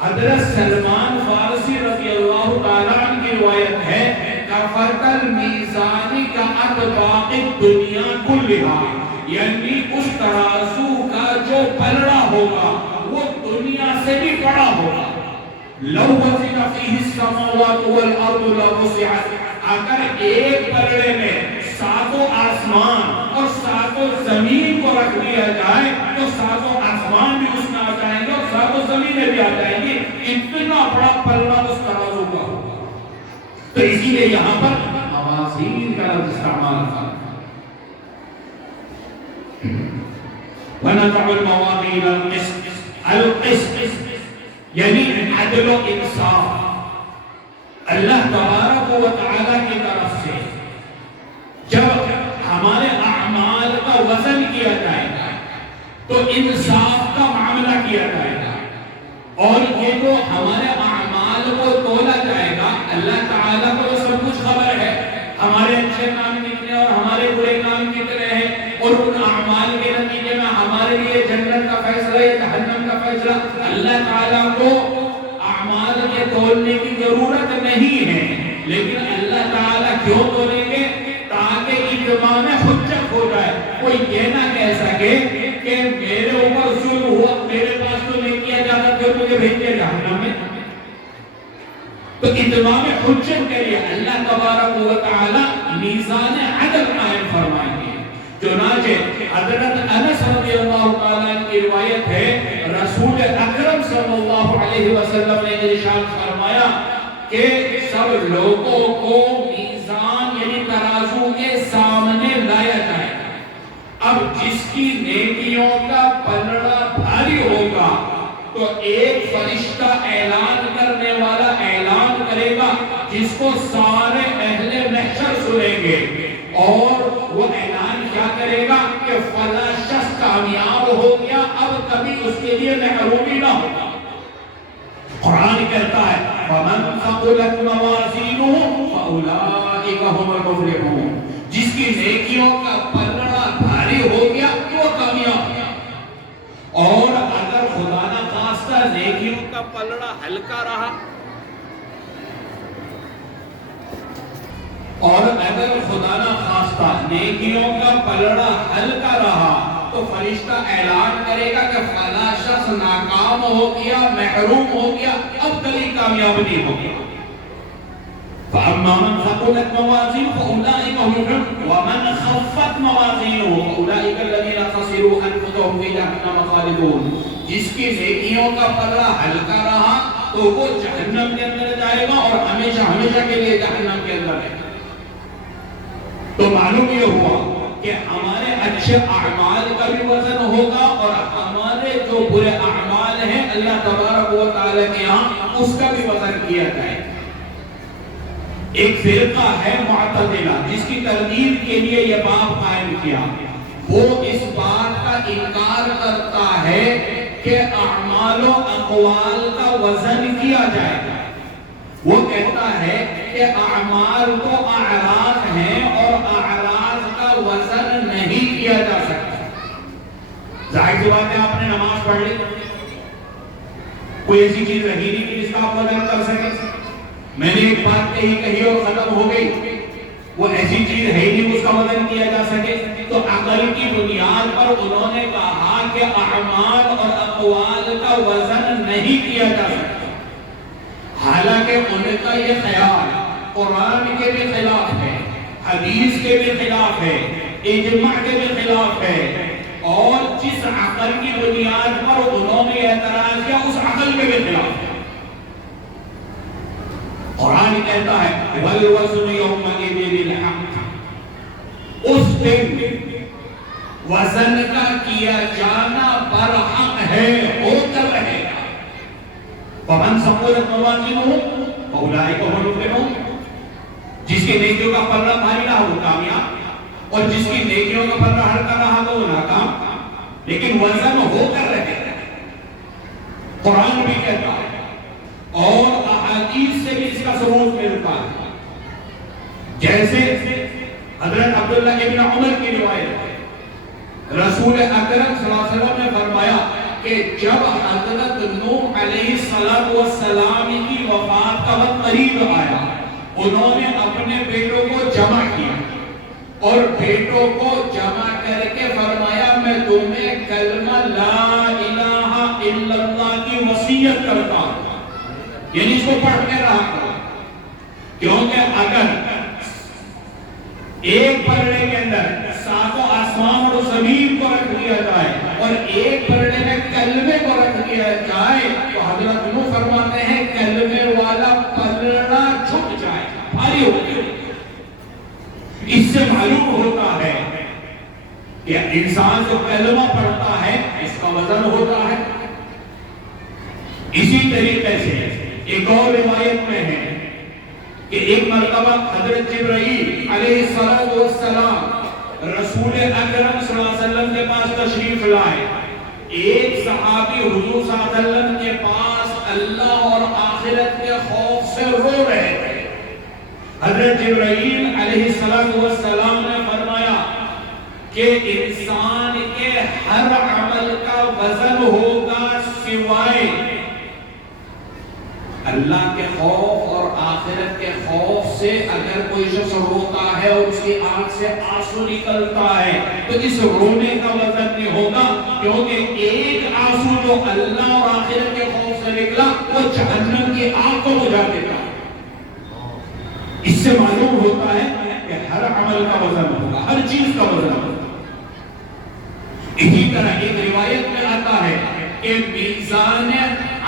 حضرت سلمان فارسی رضی اللہ تعالیٰ عنہ کی روایت ہے کفت المیزان کا اطباق الدنیا کلھا، یعنی اس ترازو کا جو پلڑا ہوگا وہ دنیا سے بھی بڑا ہوگا۔ لو وزن فیہ السماوات والارض لوسعت، اگر ایک پلڑے میں ساتوں آسمان اور ساتوں زمین کو رکھ دیا جائے تو ساتوں آسمان بھی اس میں آ جائیں گے اور ساتوں زمینیں بھی آ جائیں گی، اتنا بڑا پلڑا اس ترازو کا ہوگا۔ تو اسی لیے یہاں پر موازین کا لفظ استعمال تھا۔ وَنَضَعُ الْمَوَازِينَ الْقِسْطَ یعنی عدل و انصاف، اللہ تبارک و تعالیٰ کی طرف سے جب ہمارے اعمال کا وزن کیا جائے گا تو انصاف کا معاملہ کیا جائے گا، اور یہ جو ہمارے اعمال کو تولا جائے گا، اللہ تعالیٰ کو تو سب کچھ خبر ہے، ہمارے اچھے کام کتنے اور ہمارے برے کام کتنے ہیں، اور ان اعمال کے نتیجے میں ہمارے لیے جنت کا فیصلہ یا جہنم کا فیصلہ۔ اللہ تعالیٰ کو اعمال کے تولنے کی ضرورت نہیں ہے، لیکن اللہ تعالیٰ کیوں تولیں گے؟ تاکہ اتمام حجت ہو جائے، کوئی یہ نہ کہہ سکے کہ میرے اوپر ظلم ہوا، میرے پاس تو نہیں کیا جاتا، پھر مجھے بھیج دیا جہنم میں۔ تو اتمام حجت کے لیے اللہ تبارک و تعالیٰ میزان عدل قائم فرمائیں گے۔ چنانچہ حضرت انس رضی اللہ تعالیٰ عنہ کی روایت ہے رسول اکرم صلی اللہ علیہ وسلم نے ارشاد فرمایا کہ سب لوگوں کو میزان یعنی ترازو کے سامنے لایا جائے گا۔ اب جس کی نیکیوں کا پلڑا بھاری ہوگا تو ایک فرشتہ اعلان کرنے والا اعلان کرے گا جس کو سارے اہل محشر سنیں گے، اور وہ اعلان کیا کرے گا کہ فلاں شخص کامیاب ہو گیا، اب کبھی اس کے لیے محرومی نہ ہوگا۔ قرآن کہتا ہے فَمَنْ ثَقُلَتْ مَوَازِينُهُ فَأُولَئِكَ هُمُ الْمُفْلِحُونَ، جس کی نیکیوں کا پلڑا بھاری ہو گیا وہ کامیاب گیا، اور اگر خدا نہ خواستہ نیکیوں کا پلڑا ہلکا رہا، اور اگر خدا نہ خواستہ نیکیوں کا پلڑا ہلکا رہا تو فرشتہ اعلان کرے گا کہ فلاں شخص ناکام ہو گیا، محروم ہو گیا، اب کبھی کامیاب نہیں ہو گیا۔ فَأَمَّا مَنْ ثَقُلَتْ مَوَازِينُهُ فَأُولَئِكَ هُمُ الْمُفْلِحُونَ وَمَنْ خَفَّتْ مَوَازِينُهُ فَأُولَئِكَ الَّذِينَ خَسِرُوا أَنفُسَهُمْ فِي جَهَنَّمَ خَالِدُونَ، جس کی نیکیوں کا پلڑا ہلکا رہا تو وہ جہنم کے اندر جائے گا اور ہمیشہ ہمیشہ کے لیے جہنم کے اندر ہے۔ تو معلوم یہ ہوا کہ ہمارے اچھے اعمال کا بھی وزن ہوگا اور ہمارے جو برے اعمال ہیں اللہ تبارک و تعالی کے یہاں اس کا بھی وزن کیا جائے گا۔ ایک فرقہ ہے معتزلہ جس کی تردید کے لیے یہ باب قائم کیا، وہ اس بات کا انکار کرتا ہے کہ اعمال و اقوال کا وزن کیا جائے گا۔ وہ کہتا ہے کہ اعمال تو اعراض ہیں اور اعراض کا وزن نہیں کیا جا سکتا۔ ظاہر سی بات ہے آپ نے نماز پڑھ لی، کوئی ایسی چیز رہی نہیں کہ جس کا آپ وزن کر سکیں۔ میں نے ایک بات کہی اور ختم ہو گئی، وہ ایسی چیز ہے نہیں اس کا وزن کیا جا سکے، تو عقل کی بنیاد پر انہوں نے کہا کہ اعمال اور اقوال کا وزن نہیں کیا جا سکتا۔ حالانکہ ان کا یہ خیال قرآن کے بھی خلاف ہے، حدیث کے بھی خلاف ہے، اجماع کے بھی خلاف ہے، اور جس عقل کی بنیاد پر انہوں نے اعتراض کیا اس عقل کے بھی خلاف ہے۔ قرآن کہتا ہے وَالْوَزْنُ يَوْمَئِذٍ الْحَقُّ، اس دن وزن کا کیا جانا برحق ہے، ہو کر رہے گا۔ وَمَنْ ثَقُلَتْ مَوَازِينُهُ فَأُولَئِكَ هُمُ الْمُفْلِحُونَ، جس کی نیکیوں کا پلہ بھاری رہا وہ کامیاب، اور جس کی نیکیوں کا پلہ ہلکا رہا تو وہ ناکام، لیکن وزن ہو کر رہے گا۔ قرآن بھی کہتا ہے اور احادیث سے بھی اس کا ثبوت ملتا ہے، جیسے حضرت عبداللہ ابن عمر کی روایت ہے، رسول اکرم صلی اللہ علیہ وسلم نے فرمایا کہ جب حضرت نوح علیہ السلام کی وفات کا وقت قریب آیا، انہوں نے اپنے بیٹوں کو جمع کیا اور بیٹوں کو جمع کر کے فرمایا میں تمہیں کلمہ لا الہ الا اللہ کی وصیت کرتا ہوں، یعنی اس کو پڑھ کے رہا کرو، کیونکہ اگر ایک پلڑے کے اندر ساتوں آسمان اور زمین کو رکھ دیا جائے اور ایک پلڑے میں کلمے کو رکھ دیا جائے تو حضرت نوح فرماتے ہیں کلمے والا پلڑا چھٹ جائے، بھاری ہو جائے۔ اس سے معلوم ہوتا ہے کہ انسان جو کلمہ پڑھتا ہے اس کا وزن ہوتا ہے۔ اسی طریقے سے ایک اور روایت میں ہے کہ ایک مرتبہ حضرت جبرائیل علیہ السلام رسول اکرم صلی اللہ علیہ وسلم کے پاس تشریف لائے، ایک صحابی حضور صلی اللہ علیہ وسلم کے پاس اللہ اور آخرت کے خوف سے رو رہے تھے۔ حضرت جبرائیل علیہ السلام نے فرمایا کہ انسان کے ہر عمل کا وزن ہوگا سوائے اللہ کے خوف اور آخرت کے خوف سے۔ اگر کوئی شخص روتا ہے اور اس کی آنکھ سے آنسو نکلتا ہے تو اس رونے کا وزن نہیں ہوگا، کیونکہ ایک آنسو جو اللہ اور آخرت کے خوف سے نکلا وہ جہنم کی آگ کو بجھا دیتا۔ اس سے معلوم ہوتا ہے کہ ہر عمل کا وزن ہوگا، ہر چیز کا وزن ہوگا۔ اسی طرح ایک روایت میں آتا ہے کہ میزان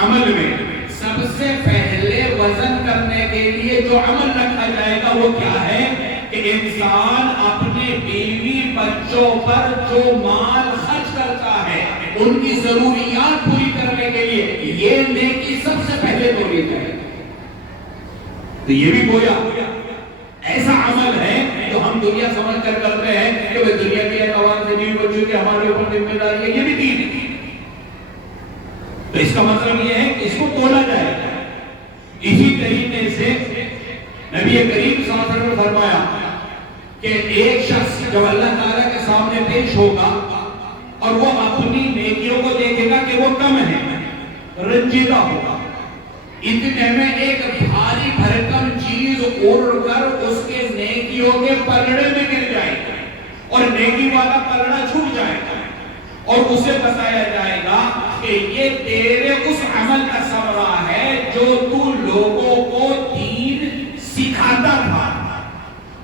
عمل میں سب سے پہلے وزن کرنے کے لیے جو عمل رکھا جائے گا وہ کیا ہے کہ انسان اپنے بیوی بچوں پر جو مال خرچ کرتا ہے ان کی ضروریات پوری کرنے کے لیے یہ نیکی سب سے پہلے پوری کرے۔ تو یہ بھی گویا ایسا عمل ہے جو ہم دنیا سمجھ کر کرتے ہیں کہ وہ دنیا کے اعتبار سے بیوی بچوں کی ہمارے اوپر ذمہ داری ہے، یہ بھی دین ہے۔ تو اس کا مطلب یہ ہے کہ اس کو تولا جائے گا۔ اسی طریقے سے نبی کریم صلی اللہ علیہ وسلم نے فرمایا کہ ایک شخص جب اللہ تعالیٰ کے سامنے پیش ہوگا اور وہ اپنی نیکیوں کو دیکھے گا کہ وہ کم ہے، رنجیدہ ہوگا، اتنے میں ایک بھاری بھرکم چیز اڑ کر اس کے نیکیوں کے پلڑے میں گر جائے گا اور نیکی والا پلڑا چھوٹ جائے گا اور اسے بتایا جائے گا کہ یہ تیرے اس عمل کا ثمرہ ہے جو تو لوگوں کو دین سکھاتا تھا،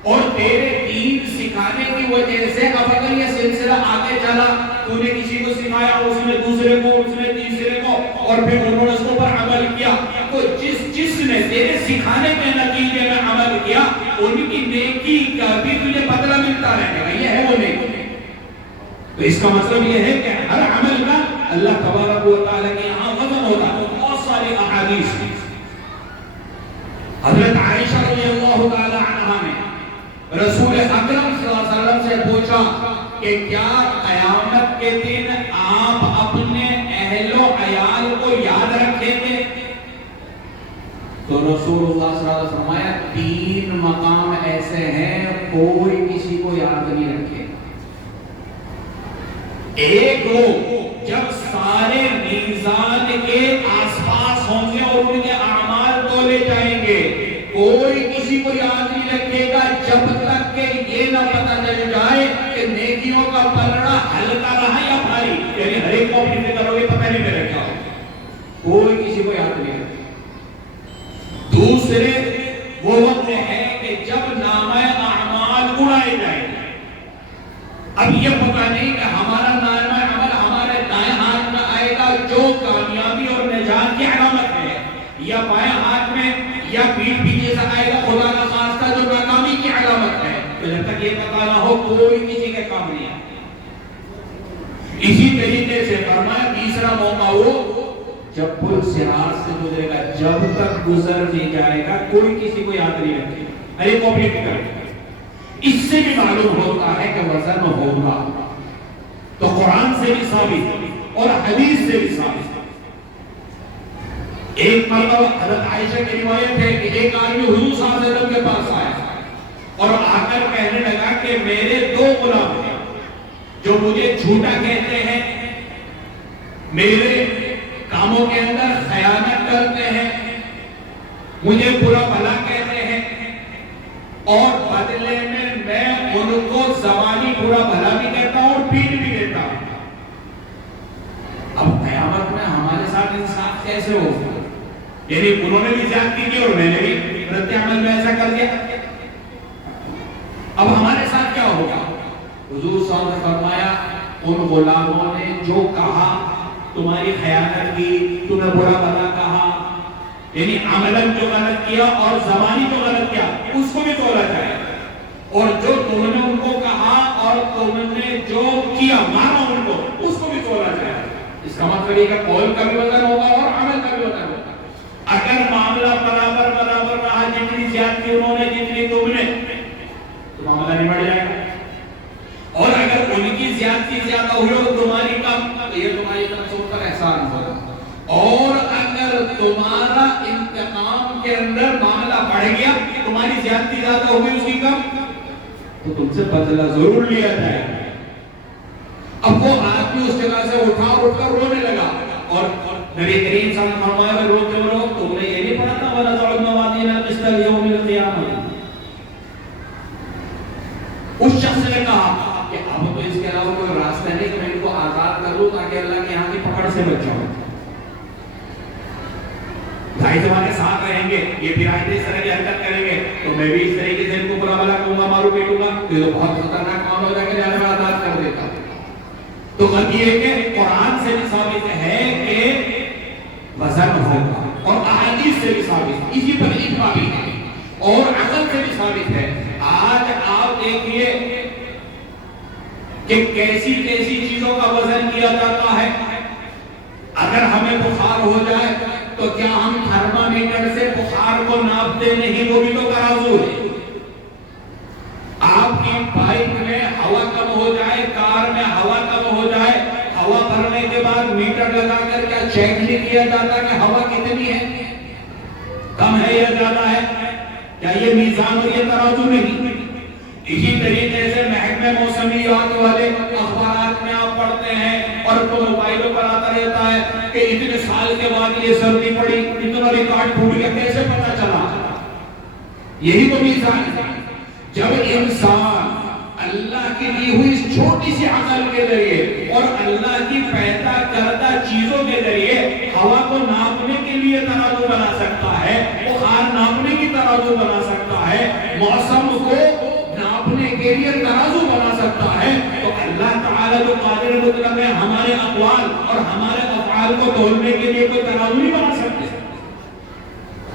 اور تیرے دین سکھانے کی وجہ سے اب اگر یہ سلسلہ آگے چلا، تو نے کسی کو سکھایا، اس نے دوسرے کو، اس نے تیسرے کو، اور پھر انہوں نے اس پر عمل کیا، تو جس نے تیرے سکھانے کے نتیجے میں عمل کیا ان کی نیکی کا بھی تجھے بدلہ ملتا رہے گا. یہ ہے وہ نیکی. تو اس کا مطلب یہ ہے کہ ہر عمل کا اللہ تبارک و تعالیٰ کے یہاں وزن ہوتا ہے. بہت ساری احادیث حضرت عائشہ رضی اللہ تعالی عنہا نے رسول اکرم صلی اللہ علیہ وسلم سے پوچھا کہ کیا قیامت کے دن آپ اپنے اہل و عیال کو یاد رکھیں گے؟ تو رسول اللہ صلی اللہ علیہ وسلم فرمایا 3 مقام ایسے ہیں کوئی کسی کو یاد نہیں رکھے. ایک وہ جب سارے میزان کے آس پاس ہوں گے اور ان کے اعمال تولے جائیں گے, کوئی کسی کو یاد نہیں رکھے گا جب تک کہ یہ نہ پتہ چل جائے کہ نیکیوں کا پلڑا ہلکا رہا یا بھاری. یعنی ہر ایک کو اپنی فکر ہوگی پتہ نہیں میرا کیا ہو, کوئی کسی کو یاد نہیں رکھے. دوسرے وہ وقت ہے کہ جب نامہ اعمال اڑائے جائیں گے. اب یہ پتہ نہیں کہ ہمارا نامہ عمل ہمارے دائیں ہاتھ میں آئے گا جو کامیابی اور نجات کی علامت ہے, یا بائیں ہاتھ میں, یا پیٹھ پیچھے سے آئے گا خدا کا خاصہ جو ناکامی کی علامت ہے. تو جب تک یہ پتہ نہ ہو کوئی کسی کے کام نہیں ہے. اسی طریقے سے فرمایا تیسرا موقع ہو جب پل صراط سے گزرے گا, جب تک گزر نہیں جائے گا کوئی کسی کو یاد نہیں رکھے گا. ارے کاپی کرے گا. اس سے بھی معلوم ہوتا ہے کہ وزن ہوگا. تو قرآن سے بھی ثابت اور حدیث سے بھی ثابت. ایک مرتبہ حضرت عائشہ کی روایت ہے کہ ایک آدمی حضور صلی اللہ علیہ وسلم کے پاس آیا اور آ کر کہنے لگا کہ میرے 2 غلام ہیں جو مجھے جھوٹا کہتے ہیں, میرے کاموں کے اندر خیانت کرتے ہیں, مجھے برا بھلا کہتے ہیں, اور بدلے میں ان کو زبانی برا بھلا بھی کہتا ہوں اور پیٹ بھی دیتا ہوں. اب قیامت میں ہمارے ساتھ انصاف کیسے ہوگا؟ یعنی انہوں نے بھی زیادتی کی اور میں نے بھی رد عمل میں ایسا کر دیا. اب ہمارے ساتھ کیا ہوگا؟ حضور صلی اللہ علیہ وسلم نے فرمایا ان غلاموں نے جو کہا, تمہاری خیانت کی, تمہیں برا بھلا کہا, یعنی عملاً جو غلط کیا اور زبانی جو غلط کیا اس کو بھی تولا جائے, اور جو تم نے ان کو کہا اور تم نے جو کیا مانا ان کو اس کو بھی تولا جائے. اس کا مطلب یہ کہ قول کا بھی وزن ہوگا اور عمل کا بھی وزن ہوگا. اگر معاملہ برابر رہا, جتنی زیادتی انہوں نے جتنی تم نے, تو معاملہ نہیں بڑھ جائے گا. اور اگر ان کی زیادتی زیادہ ہوئی اور تمہاری کم, تو یہ تمہاری طرف سے اوپر احسان ہوگا. اور اگر تمہارا انتقام کے اندر معاملہ بڑھ گیا, تمہاری زیادتی زیادہ ہو گئی اس کی کم, تو تم سے بدلہ ضرور لیا جائے گا. اب وہ آدمی اس جگہ سے اٹھ کر رونے لگا, اور نبی کریم صلی اللہ علیہ وسلم فرمایا روک تم نے یہ نہیں پڑھا تھا وَنَضَعُ الْمَوَازِينَ الْقِسْطَ لِيَوْمِ الْقِيَامَةِ. اس شخص نے کہا کہ اب تو اس کے علاوہ کوئی راستہ نہیں کہ میں ان کو آزاد کر لوں تاکہ اللہ کے یہاں کی پکڑ سے بچ جاؤں. بھائی تمہارے ساتھ رہیں گے, یہ بھی آئندہ اس طرح کی حرکت کریں گے, تو میں بھی اس طریقے سے ان کو برا بھلا کہوں گا, مارو پیٹوں گا, تو یہ بہت خطرناک معاملہ ہو جائے گا, جانے میں آزاد کر دیتا. تو بات یہ ہے کہ قرآن سے بھی ثابت ہے کہ وزن ہوگا, اور احادیث سے بھی ثابت, اسی پر اجماع بھی ہے, اور عقل سے بھی ثابت ہے. آج آپ دیکھیے کہ کیسی چیزوں کا وزن کیا جاتا ہے. اگر ہمیں بخار ہو جائے تو کیا ہم تھرمامیٹر سے بخار کو ناپتے نہیں, وہ بھی تو ترازو ہے. آپ کی بائک میں ہوا کم ہو جائے, کار میں ہوا کم ہو جائے, ہوا بھرنے کے بعد میٹر لگا کر کیا چیک نہیں کیا جاتا کہ ہوا کتنی ہے, کم ہے یا زیادہ ہے؟ کیا یہ میزان اور یہ ترازو نہیں؟ اسی طریقے سے محکمہ موسمیات والے اخبارات میں آپ پڑھتے ہیں اور تو موبائلوں پر آتا رہتا ہے کہ اتنے سال کے بعد یہ سردی پڑی, اتنا ریکارڈ ٹوٹ گیا, کیسے پتا چلا؟ یہی تو میزان ہے. جب انسان اللہ کی دی ہوئی اس چھوٹی سی عقل کے ذریعے اور اللہ کی پیدا کردہ چیزوں کے ذریعے ہوا کو ناپنے کے لیے ترازو بنا سکتا ہے, بخار ناپنے کی ترازو بنا سکتا ہے, موسم کو ناپنے کے لیے ترازو بنا سکتا ہے, تو اللہ تعالیٰ جو قادر مطلق ہے ہمارے اقوال اور ہمارے افعال کو تولنے کے لیے کوئی ترازو نہیں بنا سکتے.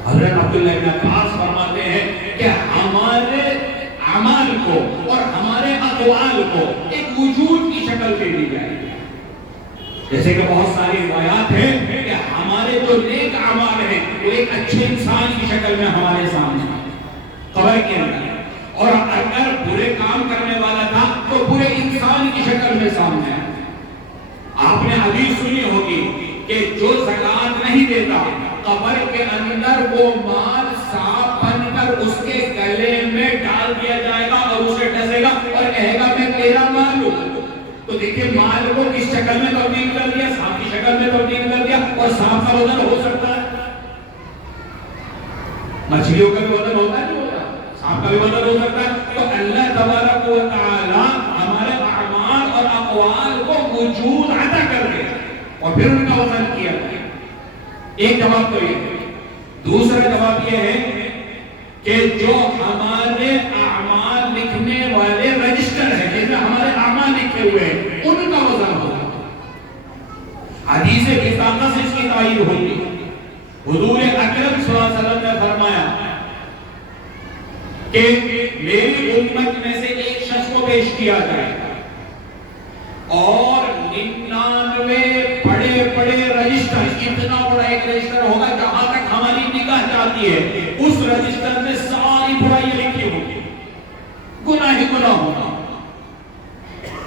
حضرت عبداللہ بن عباس فرماتے ہیں کہ ہمارے اعمال کو اور ہمارے اقوال کو ایک وجود کی شکل دے دی جائے، جیسے کہ بہت ساری روایات ہیں کہ ہمارے جو نیک اعمال ہیں وہ ایک اچھے انسان کی شکل میں ہمارے سامنے قبر کے اندر، اور اگر برے کام کرنے والا تھا تو برے انسان کی شکل میں سامنے ہے۔ آپ نے حدیث سنی ہوگی کہ جو زکات نہیں دیتا قبر کے اندر وہ مال سانپ بن کر اس کے گلے میں ڈال دیا جائے گا اور اسے ڈسے گا اور کہے گا میں تیرا مال ہوں۔ تو دیکھیں مال کو کس شکل میں تبدیل کر دیا، سانپ کی شکل میں تبدیل کر دیا، اور سانپ کا وزن ہو سکتا ہے، مچھلیوں کا بھی وزن ہوتا ہے، نہیں ہوتا، سانپ کا بھی وزن ہو سکتا ہے۔ تو اللہ تبارک و تعالی ہمارے اعمال اور اقوال کو وجود عطا کر دے اور پھر ان کا وزن کیا جائے۔ ایک جواب تو یہ ہے۔ دوسرا جواب یہ ہے کہ جو ہمارے اعمال لکھنے والے رجسٹر ہیں جن میں ہمارے اعمال لکھے ہوئے ہیں ان کا وزن ہوگا۔ حدیث بطاقہ سے اس کی تائید ہوگی۔ حضور اکرم صلی اللہ علیہ وسلم نے فرمایا کہ میری امت میں سے ایک شخص کو پیش کیا جائے اور 99 بڑے بڑے رجسٹر، اتنا بڑا ایک رجسٹر ہوگا جہاں تک ہماری نگاہ جاتی ہے اس رجسٹر میں ساری برائیاں لکھی ہوگی، گناہ ہی گناہ ہوگا،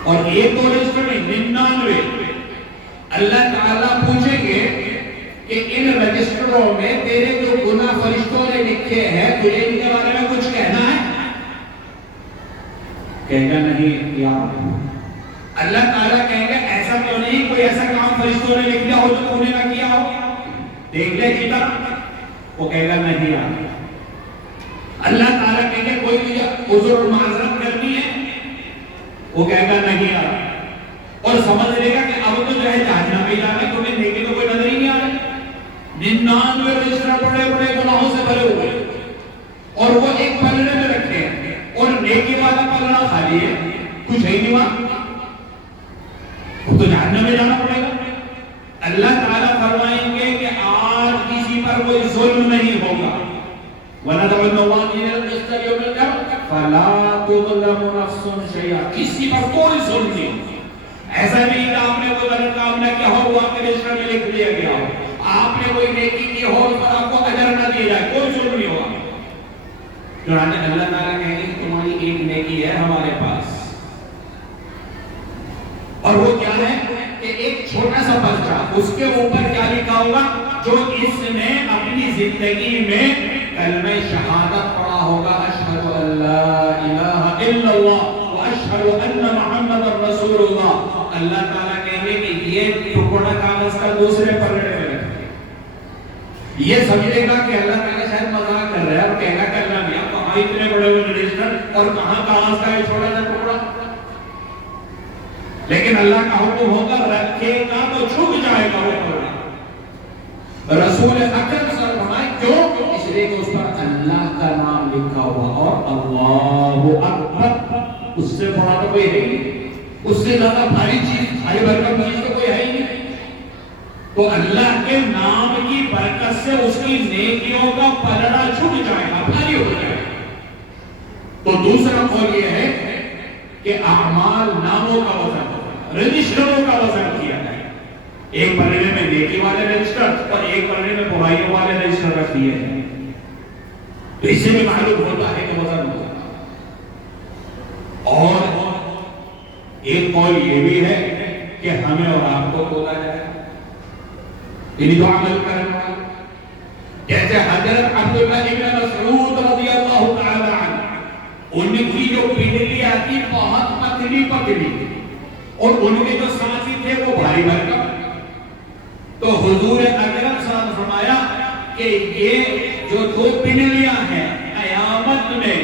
اور ایک دو رجسٹر میں 99۔ اللہ تعالیٰ پوچھیں گے کہ ان رجسٹروں میں تیرے جو گناہ فرشتوں نے لکھے ہیں تجھے ان کے بارے میں کچھ کہنا ہے؟ کہے گا نہیں یا اللہ تعالیٰ کہیں گے ایسا کیوں نہیں، کوئی ایسا کام فرشتوں نے لکھ دیا ہو جو تم نے نہ کیا ہو، دیکھ لے کتاب، وہ کہے گا نہیں یار۔ اللہ تعالیٰ کہیں گے کوئی تجھے عذر اور معذرت کرنی ہے، وہ کہے گا نہیں یار، اور سمجھ لے گا کہ اب تو جو ہے جہنم میں جانے تمہیں نیکی تو کوئی نظر ہی نہیں آ رہی۔ 99 رجسٹر بڑے بڑے گناہوں سے بھرے ہوئے اور وہ ایک پلڑے میں رکھے ہیں اور نیکی والا پلڑا خالی ہے، کچھ ہے نہیں وہاں، وہ تو جہنم میں جانا پڑے گا۔ اللہ تعالیٰ فرمائیں گے کہ آج کسی پر کوئی ظلم نہیں ہوگا، وَنَدْعُ الْمَوَازِينَ الْقِسْطَ يَوْمَ الْقِيَامَةِ فَلَا تُظْلَمُ نَفْسٌ شَيْئًا، کسی پر کوئی ظلم نہیں۔ ایسا نہیں کہ آپ نے کوئی غلط کام نہ کیا ہو وہ آپ کے رجسٹر میں لکھ دیا گیا ہو، آپ نے کوئی نیکی کی ہو اس پر آپ کو اجر نہ دیا جائے، کوئی ظلم نہیں ہوگا۔ چنانچہ اللہ تعالیٰ کہیں گے تمہاری ایک نیکی ہے ہمارے پاس، اور وہ کیا ہے کہ ایک چھوٹا سا پرچہ، اس کے اوپر کیا لکھا ہوگا، جو اس نے اپنی زندگی میں کلمہ شہادت پڑھا ہوگا، اشہد ان لا الہ الا اللہ واشہد ان محمد رسول اللہ۔ اللہ تعالیٰ کہیں گے کہ یہ ٹکڑا کاغذ کا دوسرے پلڑے میں رکھیں، یہ سمجھے گا کہ اللہ تعالیٰ شاید مذاق کر رہا ہے اور کہنا کرنا نہیں، آپ کہاں اتنے بڑے بڑے رجسٹر اور کہاں کاغذ کا یہ چھوٹا سا ٹکڑا، لیکن اللہ کا حکم ہوگا رکھے گا تو چھپ جائے گا وہ پلڑا۔ رسول اکرم صلی اللہ علیہ وسلم کیوں؟ اس لیے کہ اس پر اللہ کا نام لکھا ہوا اور اللہ اکبر، اس سے بڑا تو کوئی ہے نہیں، اس سے زیادہ بھاری چیز، بھاری برکت چیز تو کوئی ہے ہی نہیں۔ تو اللہ کے نام کی برکت سے اس کی نیکیوں کا پلڑا چھپ جائے گا، بھاری ہو جائے گا۔ تو دوسرا قول یہ ہے کہ اعمال ناموں کا وزن، رجسٹروں کا وزن کیا جائے، ایک پلڑے میں نیکی والے رجسٹر اور ایک پلڑے میں برائیوں والے رجسٹر رکھ دیے ہیں، تو اس سے بھی معلوم ہوتا ہے کہ وزن ہوگا۔ اور ایک قول یہ بھی ہے کہ ہمیں اور آپ کو تولا جائے، یعنی جو عمل کرنے والے، جیسے حضرت عبداللہ ابن مسعود رضی اللہ تعالی عنہ، ان کی جو پنڈلی آتی بہت پتلی پتلی اور ان کے جو سانسی تھے وہ بھاری بھرکم، تو حضور اکرم صلی اللہ علیہ وسلم فرمایا کہ یہ جو دو پنڈلیاں ہیں قیامت میں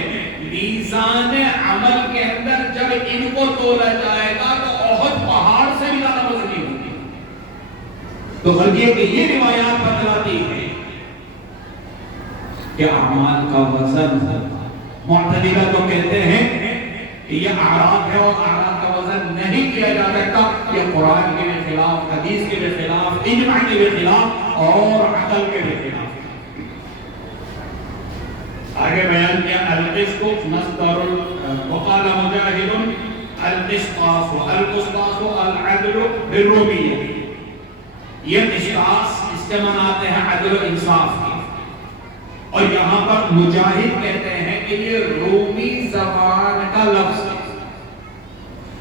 میزان عمل کے اندر جب ان کو تولا جائے گا تو احد پہاڑ سے بھی زیادہ وزنی ہوگی۔ تو غلطی کہ یہ روایات بتلاتی ہے کہ اعمال کا وزن، معتدلہ تو کہتے ہیں کہ یہ اعراف ہے اور اعراف کا وزن نہیں کیا جا سکتا، یہ قرآن کے بھی خلاف، حدیث کے بھی خلاف، اجماع کے بھی خلاف اور عقل کے بھی خلاف۔ آگے بیان کیا القسط مصدر وقال مجاہد القسطاس القسطاس العدل بالرومیہ. یہ قسطاس اس کے معنی آتے ہیں عدل و انصاف کی. اور یہاں پر مجاہد کہتے ہیں کہ یہ رومی زبان کا لفظ ہے.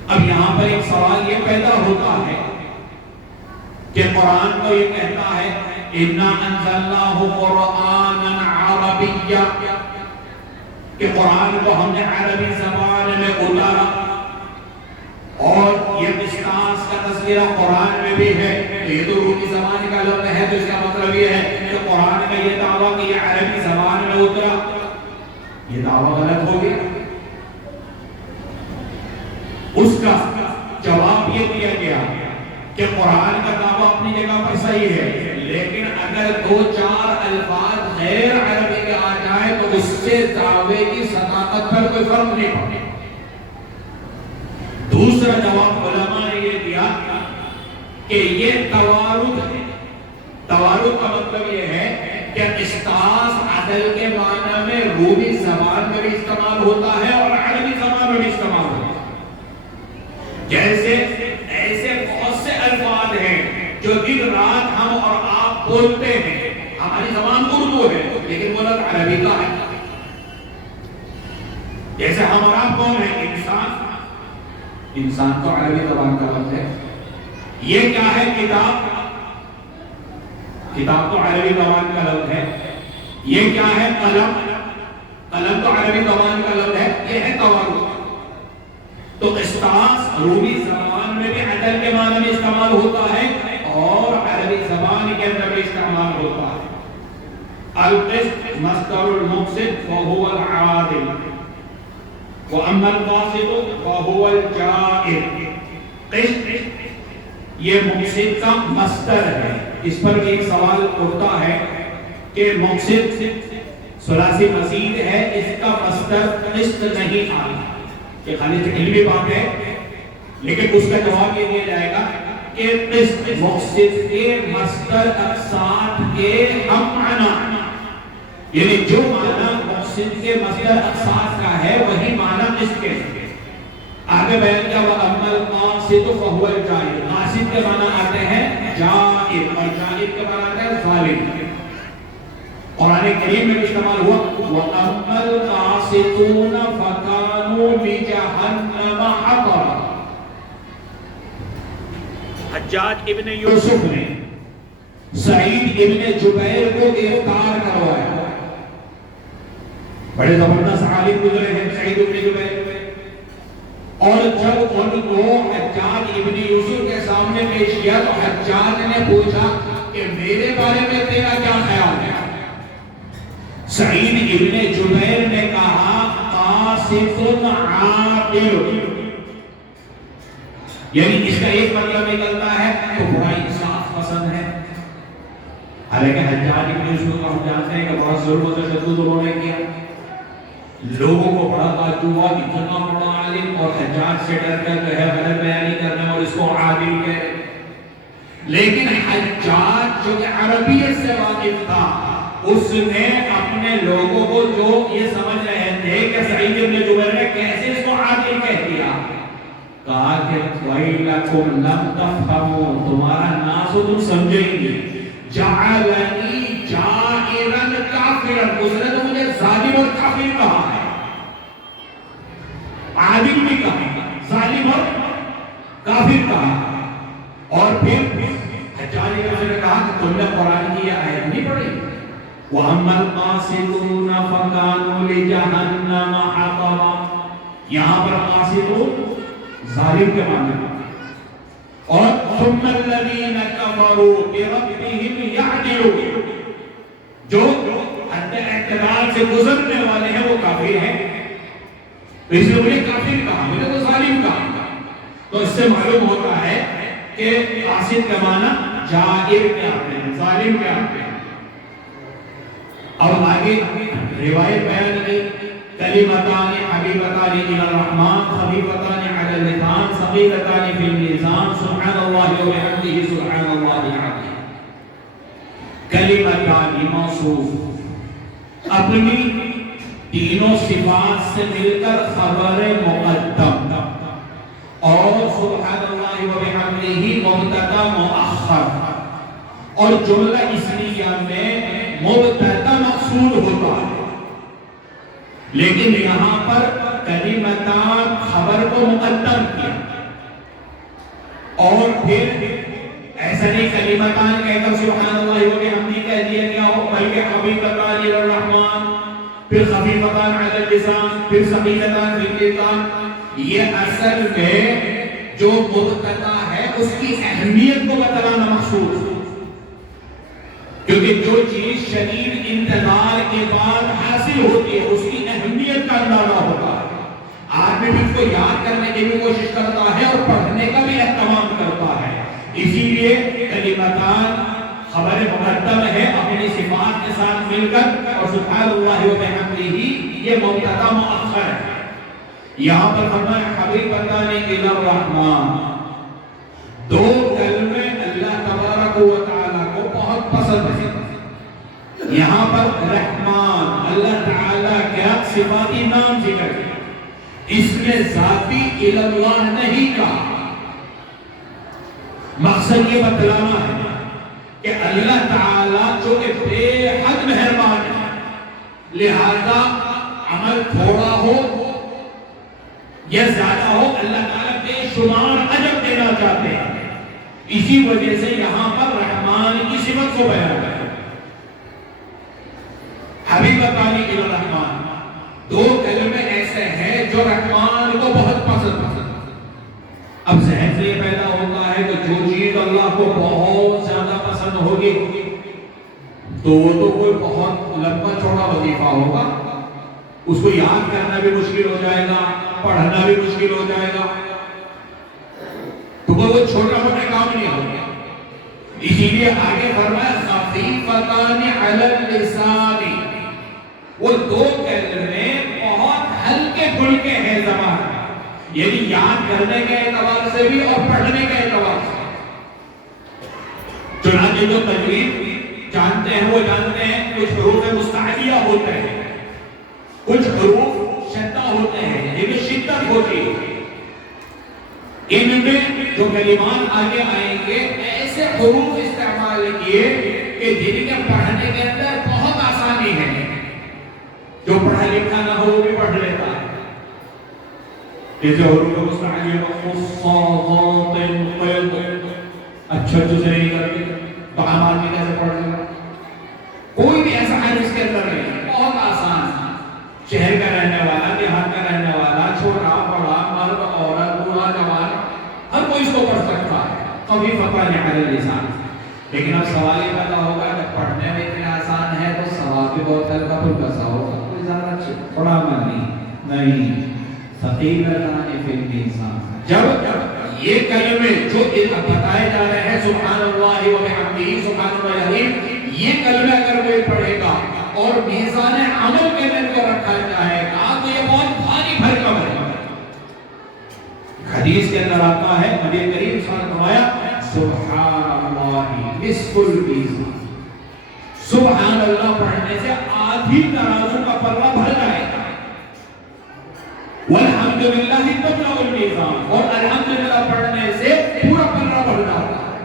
اب یہاں پر ایک سوال یہ پیدا ہوتا ہے کہ قرآن تو یہ کہتا ہے اِنَّا أَنزَلْنَاهُ قُرْآنًا عَرَبِيًّا کہ قرآن کو ہم نے عربی زبان میں اتارا. اور یہ قسطاس کا تذکرہ قرآن میں بھی ہے. یہ تو رومی زبان کا لفظ ہے تو اس کا مطلب یہ ہے کہ قرآن کا یہ دعویٰ کہ یہ عربی زبان میں اترا، یہ دعویٰ غلط ہو گیا. اس کا جواب یہ دیا گیا کہ قرآن کا دعویٰ اپنی جگہ پر صحیح ہے، لیکن اگر دو چار الفاظ غیر عربی کے آ جائیں تو اس سے دعوے کی صداقت پر کوئی فرق نہیں پڑے. دوسرا جواب علماء نے یہ دیا کہ یہ توارد ہے. توارد کا مطلب یہ ہے کہ قسطاس عدل کے معنی میں رومی زبان میں بھی استعمال ہوتا ہے اور عربی زبان میں بھی استعمال ہوتا ہے. جیسے ایسے بہت سے الفاظ ہیں جو دن رات ہم اور آپ بولتے ہیں. ہماری زبان اردو ہے لیکن وہ لفظ عربی کا ہے. جیسے ہم اور آپ کون ہیں؟ انسان. انسان تو عربی زبان کا لفظ ہے. یہ کیا ہے؟ کتاب. کتاب تو عربی زبان کا لفظ ہے. یہ کیا ہے؟ قلم. قلم تو عربی زبان کا لفظ ہے. یہ ہے توارد. تو قسطاس رومی زبان میں بھی عدل کے معنی میں استعمال ہوتا ہے اور عربی زبان کے اندر بھی استعمال ہوتا ہے. القسط مصدر المقسط وهو العادل واما القاسط وهو الجائر. قسط یہ مقسط کا مصدر ہے. اس پر ایک سوال اٹھتا ہے کہ مقسط ثلاثی مزید ہے، اس کا مصدر قسط نہیں آتا. یہ خالی علمی بات ہے لیکن اس کا جواب یہ دیا جائے گا کہ قسط مقسط کے مصدر اقساط کے ہم معنی، یعنی جو معنی مقسط کے مصدر اقساط کا ہے وہی معنی قسط کے. آگے بیان کیا وَأَمَّا الْقَاسِطُ فَهُوَ الْجَائِرُ. قاسط کے معنی آتے ہیں جائر اور جائر کے معنی آتے ہیں ظالم. قرآن کریم میں استعمال ہوا وَأَمَّا الْقَاسِطُونَ فَكَانُوا لِجَهَنَّمَ حَطَبًا. حجاج ابن یوسف نے سعید ابن جبیر کو گرفتار کروایا. بڑے زبردست عالم گزرے ہیں سعید ابن جبیر. اور جب ان کو حجاج ابن یوسف کے سامنے پیش کیا تو حجاج نے پوچھا کہ میرے بارے میں تیرا کیا خیال ہے؟ سعید ابن جبیر نے کہا قاسط عادل، یعنی اس کا ایک مطلب نکلتا ہے تو بڑا انصاف پسند ہے. حالانکہ حجاج ابن یوسف کو ہم جانتے ہیں کہ بہت ظلم و تشدد انہوں نے کیا. لوگوں کو بڑا تعجب ہوا اتنا بڑا عالم اور حجاج سے ڈر کر جو ہے غلط بیانی کرنا اور اس کو عادل کہے. لیکن حجاج جو کہ عربیت سے واقف تھا اس نے اپنے لوگوں کو جو یہ سمجھ رہے تھے کہ سعید ابن جبیر نے کیسے اس کو عادل کہہ دیا، کہا کہ وَيْلَكُمْ لَمْ تَفْهَمُوا، تمہارا ناس تم سمجھیں گے. جَعَلَنِي جَائِرًا كَافِرًا، اس نے تو مجھے ظالم اور کافر کہا ہے. عادل بھی کہا، ظالم اور کافر کہا. اور پھر حجاج نے کہا کہ تم نے قرآن کی یہ آیت نہیں پڑھی وَأَمَّا الْقَاسِطُونَ فَكَانُوا لِجَهَنَّمَ حَطَبًا. یہاں پر قاسطون ظالم کے معنی اور ثُمَّ الَّذِينَ كَفَرُوا بِرَبِّهِمْ يَعْدِلُونَ، جو حد اعتدال سے گزرنے والے ہیں وہ کافر ہیں. اس نے مجھے کافر کہا، مجھے تو ظالم کہا. تو اس سے معلوم ہوتا ہے کہ قاسط کا معنی جائر کیا ہے، ظالم کیا ہے. اب آگے روایت بیان کی کلمتان حبیبتان الی الرحمن خفیفتان علی اللسان ثقیلتان فی المیزان سبحان اللہ و بحمدہ سبحان اللہ العظیم. کلمتان موصوف اپنی تینوں صفات سے مل کر خبر مقدم اور سبحان اللہ و بحمدہ مبتدا مؤخر اور جملہ اسمیہ میں مبتدا مقصود ہوتا ہے، لیکن یہاں پر کلمتان خبر کو مقدم کیا اور پھر ایسا نہیں کلمتان کہہ کر سبحان اللہ و بحمدہ کہہ دیا گیا ہو، بلکہ حبیبتان الی الرحمن، پھر خفیفتان علی اللسان، پھر ثقیلتان فی اللسان۔ یہ اصل میں جو مبتدا ہے اس کی اہمیت کو بتلانا مقصود ہے، کیونکہ جو چیز شدید انتظار کے بعد حاصل ہوتی ہے اس کی اہمیت کا اندازہ ہوتا ہے۔ آدمی بھی اس کو یاد کرنے کی بھی کوشش کرتا ہے اور پڑھنے کا بھی اہتمام کرتا ہے، اسی لیے کلمتان خبر مقدم ہے اپنی صفات کے ساتھ مل کر، اور سبحان اللہ و بحمدہ یہ مبتدا مؤخر ہے۔ یہاں پر فرمایا حبیبتان الی الرحمن، دو کلمے اللہ تبارک و تعالی کو بہت پسند ہے۔ یہاں پر رحمان اللہ تعالی کا صفاتی نام ذکر ہے، اس میں ذاتی الی اللہ نہیں کہا۔ مقصد یہ بتلانا ہے کہ اللہ تعالیٰ جو کہ بے حد مہربان ہے، لہذا عمل تھوڑا ہو یا زیادہ ہو اللہ تعالیٰ بے شمار اجر دینا چاہتے ہیں، اسی وجہ سے یہاں پر رحمان کی صفت کو بیان کریں۔ حبیبتان الی الرحمن، دو کلمے ایسے ہیں جو رحمان کو بہت پسند ہے۔ اب ذہن سے یہ پیدا ہوتا ہے کہ جو چیز اللہ کو بہت زیادہ پسند ہوگی تو وہ تو کوئی بہت لمبا چوڑا وظیفہ ہوگا، اس کو یاد کرنا بھی مشکل ہو جائے گا، پڑھنا بھی مشکل ہو جائے گا، تو وہ چھوٹا موٹا کام نہیں ہوگا۔ اسی لیے آگے فرمایا خفیفتان علی اللسان، وہ دو کلمے بہت ہلکے پھلکے ہیں زبان، یعنی یاد کرنے کے اعتبار سے بھی اور پڑھنے کے اعتبار سے۔ چنانچہ جو تجوید جانتے ہیں وہ جانتے ہیں کچھ حروف مستعلیہ ہوتے ہیں، کچھ حروف شدہ ہوتے ہیں، جن میں شدت ہوتی ہے۔ ان میں جو کلمات آگے آئیں گے ایسے حروف استعمال کیے کہ جن کے پڑھنے کے اندر بہت آسانی ہے، جو پڑھا لکھا نہ ہو وہ بھی پڑھ لیتا ہے۔ جیسے حروف مستعلیہ خصاصات قید، اچھا سے نہیں کرتے تو عام آدمی کیسے پڑھ لے گا؟ کوئی بھی ایسا حرف اس کے اندر نہیں، بہت آسان، شہر کا رہنے والا، دیہات کا رہنے والا، چھوٹا بڑا، مرد عورت، بوڑھا جوان، ہر کوئی اس کو پڑھ سکتا ہے، خفیفتان علی اللسان۔ لیکن اب سوال یہ پیدا ہوگا کہ پڑھنے میں اتنا آسان ہے تو ثواب بھی بہت ہلکا پھلکا سا ہوگا، کوئی زیادہ بڑا نہیں، ثقیلتان فی المیزان۔ جب یہ کلمے جو بتائے جا رہے ہیں سبحان اللہ و بحمدہ سبحان اللہ العظیم، یہ کلمہ اگر کوئی پڑھے گا اور میزان عمل کے اندر کو رکھا جائے گا تو یہ بہت بھاری بھرکم ہے۔ حدیث کے اندر آتا ہے نبی کریم صلی اللہ علیہ وسلم نے سبحان اللہ نصف المیزان، سبحان اللہ پڑھنے سے آدھی ترازو کا پلہ بھر جائے گا، والحمدللہ تملأ المیزان، اور الحمدللہ پڑھنے سے پورا پلہ بھر جاتا ہے۔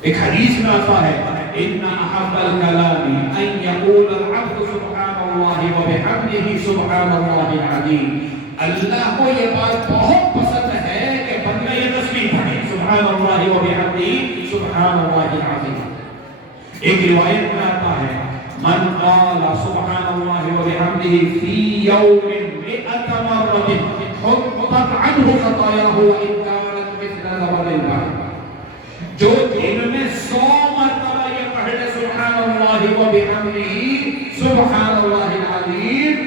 ایک حدیث میں آتا ہے ان احب الکلام ان یقول العبد سبحان اللہ وبحمدہ سبحان اللہ العظیم، اللہ کو یہ بات بہت پسند ہے کہ بندہ یہ تسبیح پڑھے سبحان اللہ وبحمدہ سبحان اللہ العظیم۔ ایک روایت میں آتا ہے من قال سبحان اللہ وبحمدہ فی یوم 100 مرۃ حطت عنہ خطایاہ وان کانت مثل زبد البحر، جو دن میں 100 مرتبہ یہ پڑھ لے سبحان اللہ وبحمدہ سبحان اللہ العظیم،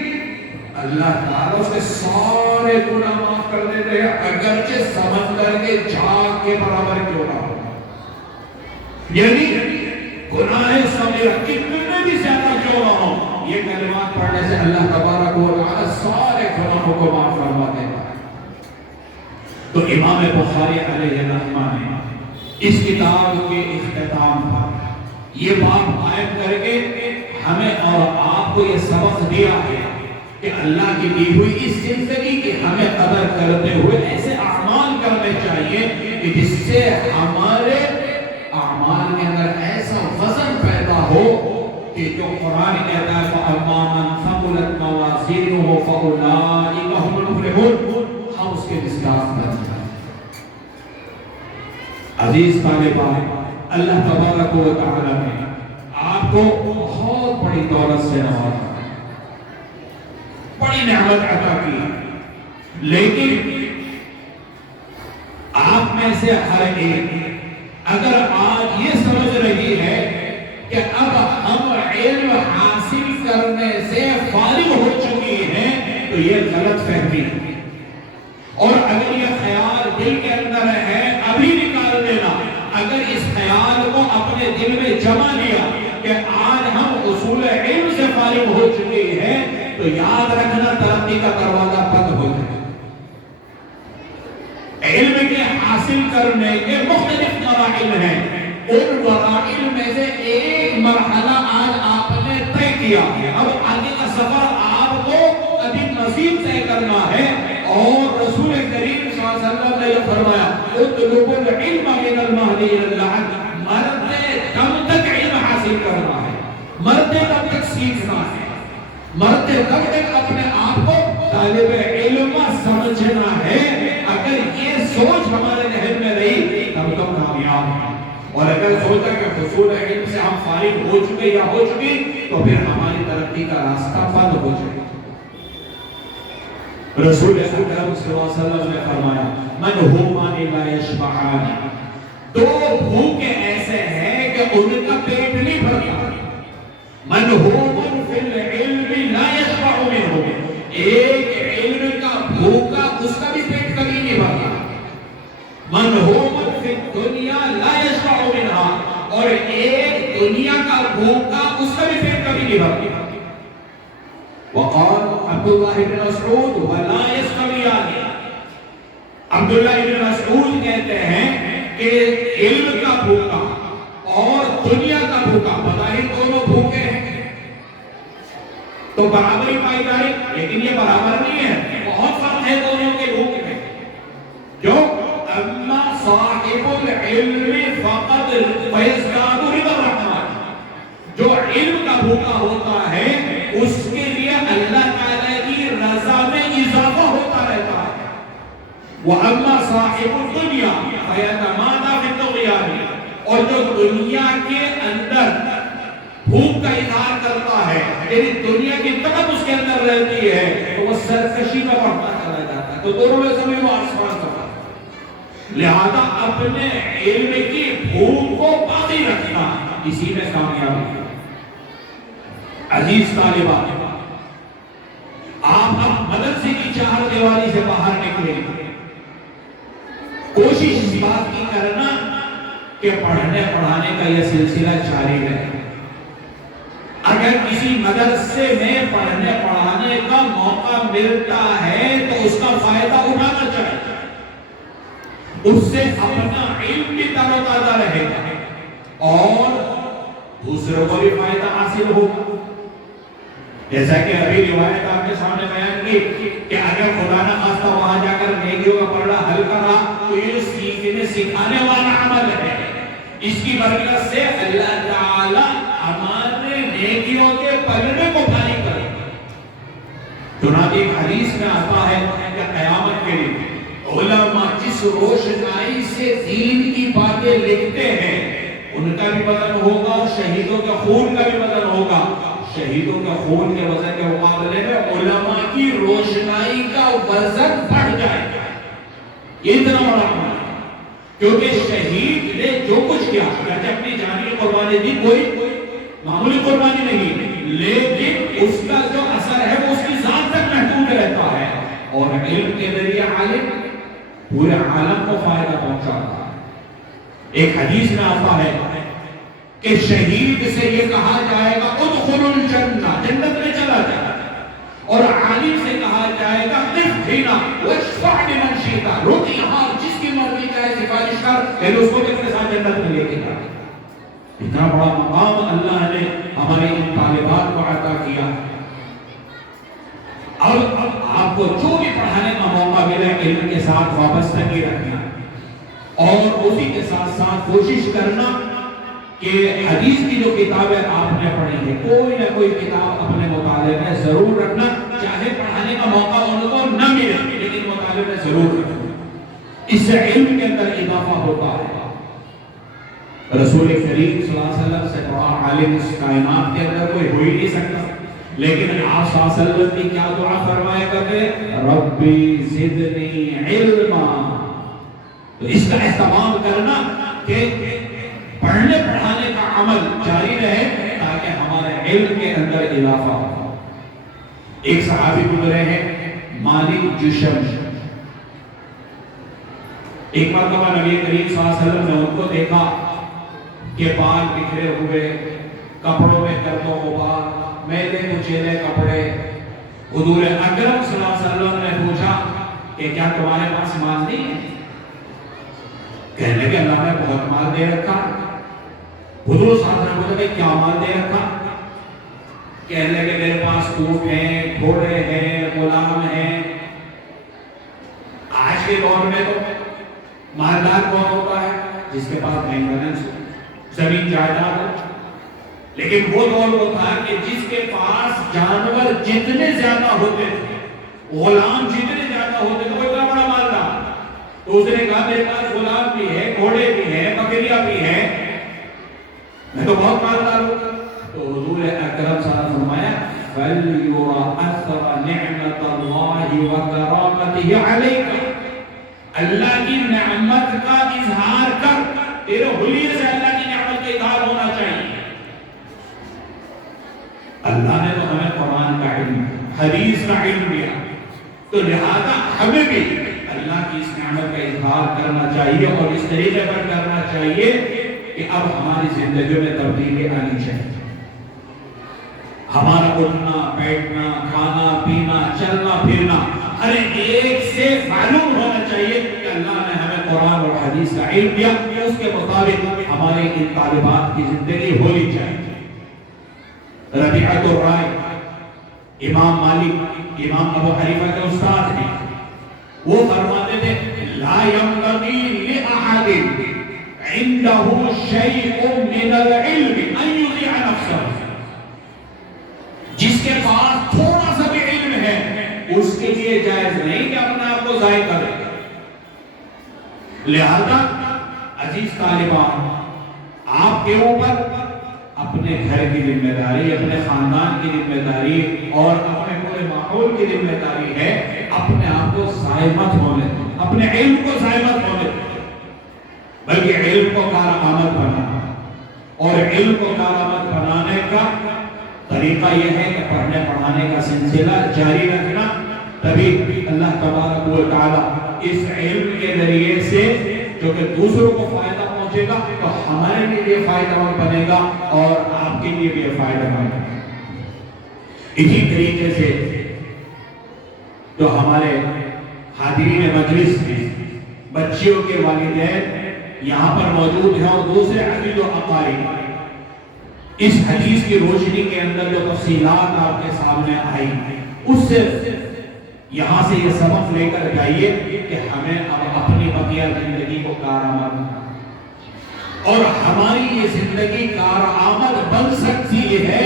اللہ تعالیٰ اس کے سارے گناہ معاف کر دیتے ہیں، اگرچہ سمندر کے جھاگ کے برابر کیوں نہ ہو۔ یعنی گناہ صغیرہ کتنے بھی زیادہ کیوں نہ ہو، یہ کلمات پڑھنے سے اللہ تبارک و تعالی سارے گناہوں کو معاف فرما دیتا ہے۔ تو امام بخاری علیہ الرحمہ نے اس کتاب کے اختتام پر یہ باب قائم کر کے ہمیں اور آپ کو یہ سبق دیا ہے کہ اللہ کی دی ہوئی اس زندگی کی ہمیں قدر کرتے ہوئے ایسے اعمال کرنے چاہیے کہ جس سے ہمارے اعمال کے اندر ایسا وزن پیدا ہو کہ جو قرآن کہتا ہے فَأَمَّا مَنْ ثَقُلَتْ مَوَازِينُهُ فَأُولَٰئِكَ هُمُ الْمُفْلِحُونَ، ہم اس کے مزاج بن جائیں۔ عزیز طالبان، اللہ تبارک و تعالی نے آپ کو بہت بڑی دولت سے نوازا، بڑی نعمت عطا کی، لیکن آپ میں سے ہر ایک اگر آج یہ سمجھ رہی ہے کہ اب ہم علم حاصل کرنے سے فارغ ہو چکی ہیں تو یہ غلط فہمی ہے، اور اگر یہ خیال دل کے اندر ہے ابھی نکال دینا۔ اگر اس خیال کو اپنے دل میں جمع لیا کہ آج ہم اصول علم سے فارغ ہو چکے ہیں تو یاد رکھنا ترقی کا دروازہ بند ہو جائے۔ علم کے حاصل کرنے کے مختلف مراحل ہیں، ان مراحل میں سے ایک مرحلہ آج آپ نے طے کیا ہے، اب آگے کا سفر آپ کو ابھی مزید طے کرنا ہے، اور رسول کریم صلی اللہ علیہ وسلم نے یہ فرمایا اطلبوا العلم من المہد الی اللحد، مرتے دم تک علم حاصل کرنا ہے، مرتے دم تک سیکھنا ہے، مرتے دم تک اپنے آپ کو طالب علم سمجھنا ہے۔ اگر یہ سوچ ہمارے ذہن میں رہی تب تو کامیاب ہیں، اور اگر سوچا کہ حصول علم سے ہم فارغ ہو چکے یا ہو چکی تو پھر ہماری ترقی کا راستہ بند ہو جائے۔ رسول اکرم صلی اللہ علیہ وسلم نے فرمایا منہومان لا یشبعان، دو بھوکے ایسے ہیں کہ ان کا پیٹ نہیں بھرتا، منہومن فی العلم لا یشبع منہ، ایک علم کا بھوکا اس کا بھی پیٹ کبھی نہیں بھرتا، منہومن فی الدنیا لا یشبع منہا، اور ایک دنیا کا بھوکا اس کا بھی پیٹ کبھی نہیں بھرتا۔ وقال عبداللہ بن مسعود ولا یستویان، عبداللہ بن مسعود کہتے ہیں کہ علم کا بھوکا اور دنیا کا بھوکا بظاہر دونوں بھوکے ہیں تو برابری پائی جائے، لیکن یہ برابر نہیں ہے، بہت فرق ہے دونوں کے بھوک میں۔ جو اما صاحب العلم فقد فیزداد رضا الرحمن، جو علم کا بھوکا ہوتا ہے اس کے لیے اللہ تعالیٰ کی رضا میں اضافہ ہوتا رہتا ہے، وَأَمَّا صَاحِبُ الدُّنْيَا فَيَتَمَادَى فِي الطُّغْيَانِ، اور جو دنیا کے اندر بھوک کا اظہار کرتا ہے، یعنی دنیا کی طرف اس کے اندر رہتی ہے تو وہ سرکشی میں بڑھتا چلا جاتا ہے، تو دونوں میں سمجھ وہ آسمان کا فرق۔ لہذا اپنے علم کی بھوک کو باقی رکھنا اسی میں کامیابی ہے۔ عزیز طالبان، آپ اب مدرسے کی چار دیواری سے باہر نکلے، کوشش اس بات کی کرنا کہ پڑھنے پڑھانے کا یہ سلسلہ جاری رہے۔ اگر کسی مدرسے میں پڑھنے پڑھانے کا موقع ملتا ہے تو اس کا فائدہ اٹھانا چاہیے، اس سے اپنا علم بھی تر و تازہ رہے گا اور دوسروں کو بھی فائدہ حاصل ہوگا۔ جیسا کہ ابھی روایت آپ کے سامنے بیان کی کہ اگر خدا نہ خواستہ وہاں جا کر نیکیوں کا پڑھنا حل کرا تو یہ سیکھنے سکھانے والا عمل ہے، اس کی برکت سے اللہ تعالی ہمارے نیکیوں کے پلڑے کو بھاری کرے۔ چنانچہ ایک حدیث میں آتا ہے کہ قیامت کے لیے علماء جس روشنائی سے دین کی باتیں لکھتے ہیں ان کا بھی وزن ہوگا اور شہیدوں کے خون کا بھی وزن ہوگا۔ شہیدوں کے خون کے وزن کے مقابلے میں علماء کی روشنائی کا وزن بڑھ جائے گا، یہ اتنا بڑا عمل ہے، کیونکہ شہید نے جو کچھ کیا اپنی جانی قربانی دی، کوئی معمولی قربانی نہیں، لیکن اس کا جو اثر ہے وہ اس کی ذات تک محدود رہتا ہے، اور علم کے ذریعے عالم پورے عالم کو فائدہ پہنچاتا ہے۔ ایک حدیث میں آتا ہے کہ شہید سے یہ کہا جائے گا ادخل الجنہ، جنت میں چلا جائے، اور عالم سے کہا جائے گا قف فینا واشفع لمن شئت، رک یہاں جس کی مرضی چاہے سفارش کر، لیکن اس کو بھی اپنے ساتھ جنت میں لے کے جا۔ اتنا بڑا مقام اللہ نے ہمارے ان طالبات کو عطا کیا. اور اب آپ کو جو بھی پڑھانے کا موقع ملے علم کے ساتھ وابستگی رکھنا اور اسی کے ساتھ ساتھ کوشش کرنا کہ حدیث کی جو کتابیں آپ نے پڑھی ہیں کوئی نہ کوئی کتاب اپنے مطالعے میں ضرور رکھنا. چاہے پڑھانے کا موقع ان کو نہ ملے لیکن مطالعے میں ضرور رکھنا. اس سے علم کے اندر اضافہ ہوتا ہے. رسول کریم صلی اللہ علیہ وسلم سے بڑا عالم اس کائنات کے اندر کوئی ہو ہی نہیں سکتا. لیکن آپ صلی اللہ علیہ وسلم کی کیا دعا فرمایا کرتے ہیں؟ ربی زدنی علما. تو اس کا اہتمام کرنا کہ پڑھنے پڑھانے کا عمل جاری رہے تاکہ ہمارے علم کے اندر اضافہ ہو. ایک صحابی گزرے ہیں مالک جشم. ایک مرتبہ نبی کریم صلی اللہ علیہ وسلم نے ان کو دیکھا کہ بال بکھرے ہوئے, کپڑوں میں گرد و غبار, میلے کچیلے کپڑے. حضور اکرم صلی اللہ علیہ وسلم نے پوچھا کہ کیا تمہارے پاس مال نہیں ہے؟ کہنے لگے اللہ نے بہت مال دے رکھا. حضور صلی اللہ علیہ وسلم نے کیا مال دے رکھا؟ کہنے لگے میرے پاس اونٹ ہیں, گھوڑے ہیں, غلام ہیں. آج کے دور میں تو مالدار کون ہوتا ہے؟ جس کے پاس مینٹیننس ہو, زمین جائیداد ہو. لیکن وہ دور وہ تھا کہ جس کے پاس جانور جتنے زیادہ ہوتے تھے, غلام جتنے زیادہ ہوتے تھے, وہ اتنا بڑا مالدار. تو اس نے کہا میرے پاس غلام بھی ہے, گھوڑے بھی ہیں, بکریاں بھی ہیں, میں تو بہت مالدار ہوں. تو حضور اکرم صلی اللہ علیہ وسلم فرمایا فَلْيُرَ أَثَرَ نِعْمَةَ اللَّهِ وَكَرَامَتِهِ عَلَيْكَ. اللہ کی نعمت کا اظہار کر. تیرے حلیے سے اللہ کی نعمت کا اظہار ہونا چاہیے. اللہ نے تو ہمیں قرآن کا علم, حدیث کا علم دیا, تو لہذا ہمیں بھی اللہ کی اس نعمت کا اظہار کرنا چاہیے اور اس طریقے پر کرنا چاہیے کہ اب ہماری زندگیوں میں تبدیلی آنی چاہیے. ہمارا اٹھنا بیٹھنا, کھانا پینا, چلنا پھرنا ہر ایک سے معلوم ہونا چاہیے کہ اللہ نے ہمیں قرآن اور حدیث کا علم دیا, اس کے مطابق ہمارے ان طالبات کی زندگی ہونی چاہیے. ربیعۃ الرائے امام مالک, امام ابو حنیفہ کے استاد ہیں, وہ فرماتے تھے لا ينبغي لأحد عنده شيء من العلم ان يضيع نفسه. جس کے پاس تھوڑا سا بھی علم ہے اس کے لیے جائز نہیں کہ اپنے آپ کو ضائع کرے. لہذا عزیز طالبان, آپ کے اوپر اپنے گھر کی ذمہ داری, اپنے خاندان کی ذمہ داری اور اپنے پورے ماحول کی ذمہ داری ہے اپنے آپ کو ضائع مت ہونے, اپنے علم کو ضائع مت ہونے, بلکہ علم کو کارآمد بنانا. اور علم کو کارآمد بنانے کا طریقہ یہ ہے کہ پڑھنے پڑھانے کا سلسلہ جاری رکھنا. تبھی اللہ تبارک و تعالی اس علم کے ذریعے سے جو کہ دوسروں کو فائدہ پہنچے گا تو ہمارے لیے یہ فائدہ مند بنے گا اور آپ کے لیے بھی یہ فائدہ مند بنے گا. اسی طریقے سے جو ہمارے حاضرین مجلس میں بچیوں کے والدین یہاں پر موجود ہیں اور دوسرے عزیز و اقارب, اس حدیث کی روشنی کے اندر جو تفصیلات آپ کے سامنے آئی اس سے یہاں سے یہ سبق لے کر جائیے کہ ہمیں اب اپنی بقیہ زندگی کو کارآمد, اور ہماری یہ زندگی کارآمد بن سکتی ہے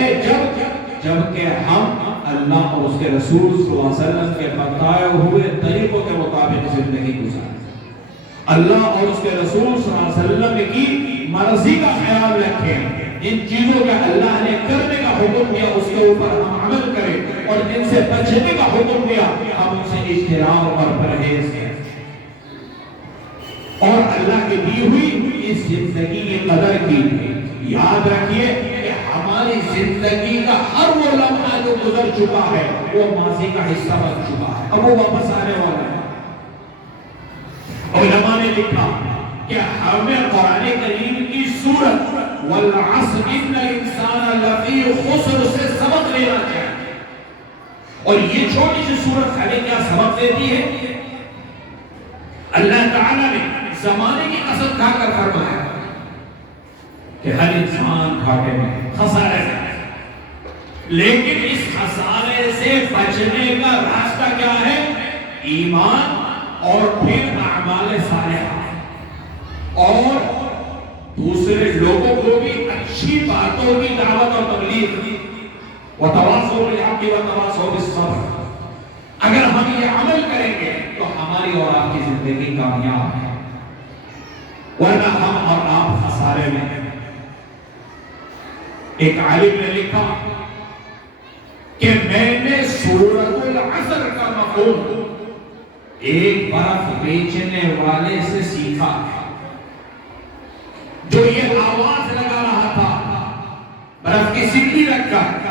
جبکہ ہم اللہ اور اس کے رسول صلی اللہ علیہ وسلم کے بتائے ہوئے طریقوں کے مطابق زندگی گزاریں. اللہ اور اس کے رسول صلی اللہ علیہ وسلم کی مرضی کا خیال رکھیں. جن چیزوں کا اللہ نے کرنے کا حکم دیا اس کے اوپر ہم عمل کریں, اور جن سے بچنے کا حکم دیا ہم ان سے اجتناب اور پرہیز کریں. اور اللہ کی دی ہوئی اس زندگی کی قدر کیجیے. یاد رکھیے کہ ہماری زندگی کا ہر وہ لمحہ جو گزر چکا ہے وہ ماضی کا حصہ بن چکا ہے, اب وہ واپس آنے والا ہے. علماء نے لکھا کہ ہمیں قرآن کریم کی سورت والعصر ان الانسان لفی خسر سے سبق لینا چاہیے. اور یہ چھوٹی سی سورت ہمیں کیا سبق دیتی ہے؟ اللہ تعالیٰ نے زمانے کی قسم کھا کر فرمایا کہ ہر انسان گھاٹے میں, خسارے میں, لیکن اس خسارے سے بچنے کا راستہ کیا ہے؟ ایمان اور پھر اعمال صالحہ، اور دوسرے لوگوں کو بھی اچھی باتوں کی دعوت اور تبلیغ، وتواصوا بالحق وتواصوا بالصبر۔ اگر ہم یہ عمل کریں گے تو ہماری اور آپ کی زندگی کامیاب ہے، ورنہ ہم اور آپ خسارے میں ہیں۔ ایک عالم نے لکھا کہ میں نے سورۃ العصر کا مفہوم ایک برف بیچنے والے سے سیکھا ہے، جو یہ آواز لگا رہا تھا برف کی سکڑی رکھ کر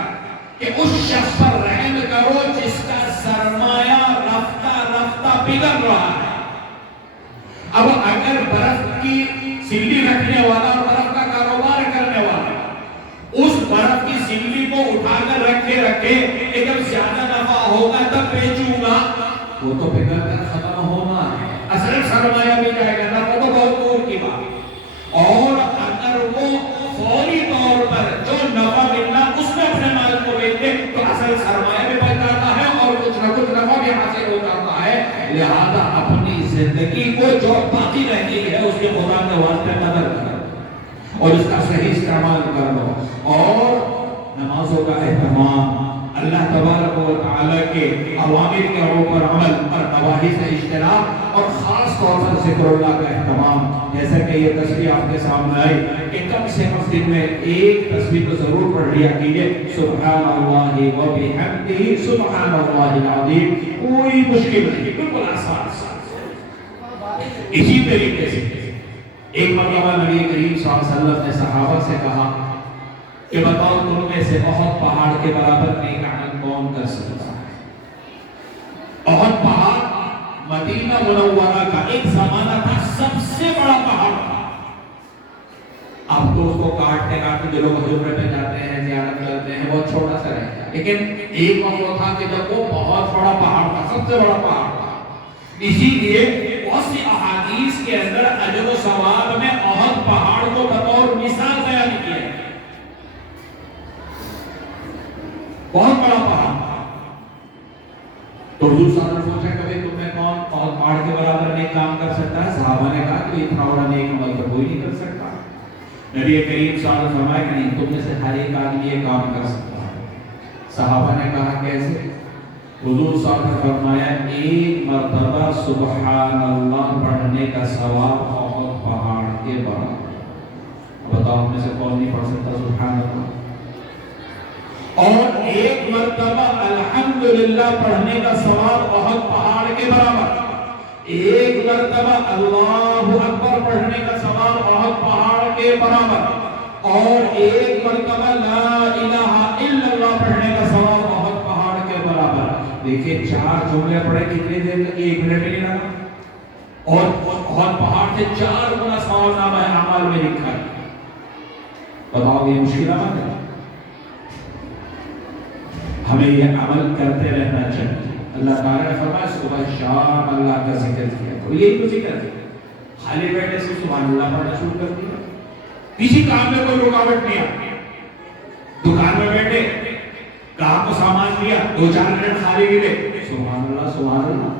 کہ اس شخص پر رحم کرو جس کا سرمایہ رفتہ رفتہ پگھل رہا ہے۔ اب اگر برف کی سکڑی رکھنے والا اور برف کا کاروبار کرنے والا اس برف کی سکڑی کو اٹھا کر رکھے کہ جب زیادہ نفع ہوگا تب بیچوں گا، وہ تو پگھل کر ختم ہونا ہے، اصل سرمایہ بھی جائے گا، نفع تو بہت دور کی بات۔ اور اگر وہ فوری طور پر جو نفع ملنا اس میں اپنے مال کو بیچ دے تو اصل سرمایہ بھی بچ جاتا ہے اور کچھ نہ کچھ نفع بھی حاصل ہو جاتا ہے۔ لہذا اپنی زندگی کو جو باقی رہتی ہے اس کے خدا کے واسطے قدر کرو اور اس کا صحیح استعمال کر لو، اور نمازوں کا اہتمام، اللہ تبارک و تعالیٰ کے اوامر کے اوپر عمل اور نواہی سے اجتناب، اور خاص طور پر ذکر اللہ کا اہتمام۔ جیسا کہ یہ تصویر آپ کے سامنے آئی کہ کم سے کم دن میں ایک تصویر تو ضرور پڑھ لیا کیجئے، سبحان اللہ و بحمدہ سبحان اللہ العظیم، کوئی مشکل نہیں، بالکل آسان۔ اسی طریقے سے ایک مرتبہ نبی کریم صلی اللہ علیہ وسلم نے صحابہ سے کہا کہ بتاؤ تم میں سے احد پہاڑ کے برابر نیک عمل کون کر سکتا ہے؟ احد پہاڑ مدینہ منورہ کا ایک زمانہ تھا سب سے بڑا پہاڑ تھا۔ اب تو اس کو کاٹتے کاٹتے جو لوگ حجرے پہ جاتے ہیں زیارت کرتے ہیں وہ چھوٹا سا رہتا ہے، لیکن ایک وقت وہ تھا کہ جب وہ بہت بڑا پہاڑ تھا، سب سے بڑا پہاڑ تھا۔ اسی لیے بہت سی احادیث کے اندر اجر و ثواب میں احد پہاڑ کو بطور مثال بیان کیا ہے، بہت بڑا پہاڑ۔ تو حضور صلی اللہ علیہ وسلم نے پوچھا کبھی تم میں کون احد پہاڑ کے برابر نیک کام کر سکتا ہے؟ صحابہ نے کہا کہ اتنا بڑا نیک عمل تو کوئی نہیں کر سکتا۔ نبی کریم صلی اللہ علیہ وسلم فرمایا کہ نہیں، تم میں سے ہر ایک آدمی یہ کام کر سکتا ہے۔ صحابہ نے کہا کیسے؟ حضور صلی اللہ علیہ وسلم فرمایا ایک مرتبہ سبحان اللہ پڑھنے کا ثواب احد پہاڑ کے برابر۔ بتاؤ ہم میں سے کون نہیں پڑھ سکتا سبحان اللہ؟ اور ایک مرتبہ الحمدللہ پڑھنے کا ثواب احد پہاڑ کے برابر، ایک مرتبہ اللہ اکبر پڑھنے کا ثواب احد پہاڑ کے برابر، اور ایک مرتبہ لا الہ الا اللہ پڑھنے کا ثواب احد پہاڑ کے برابر۔ دیکھیں چار جملے پڑھے کتنی دیر لگی؟ ایک منٹ نہیں لگا، اور احد پہاڑ سے 4 گنا ثواب نامہ اعمال میں لکھا ہے۔ بتاؤ یہ مشکل عمل ہے؟ ہمیں یہ عمل کرتے رہنا چاہیے۔ اللہ تعالیٰ نے فرمایا صبح شام اللہ کا ذکر کیا، تو یہی تو ذکر ہے، خالی بیٹھے سے سبحان اللہ پڑھنا شروع کر دیا، کسی کام میں کوئی رکاوٹ نہیں آتی۔ دکان میں بیٹھے گاہک کو سامان دیا، 2-4 منٹ خالی ملے، سبحان اللہ سبحان اللہ،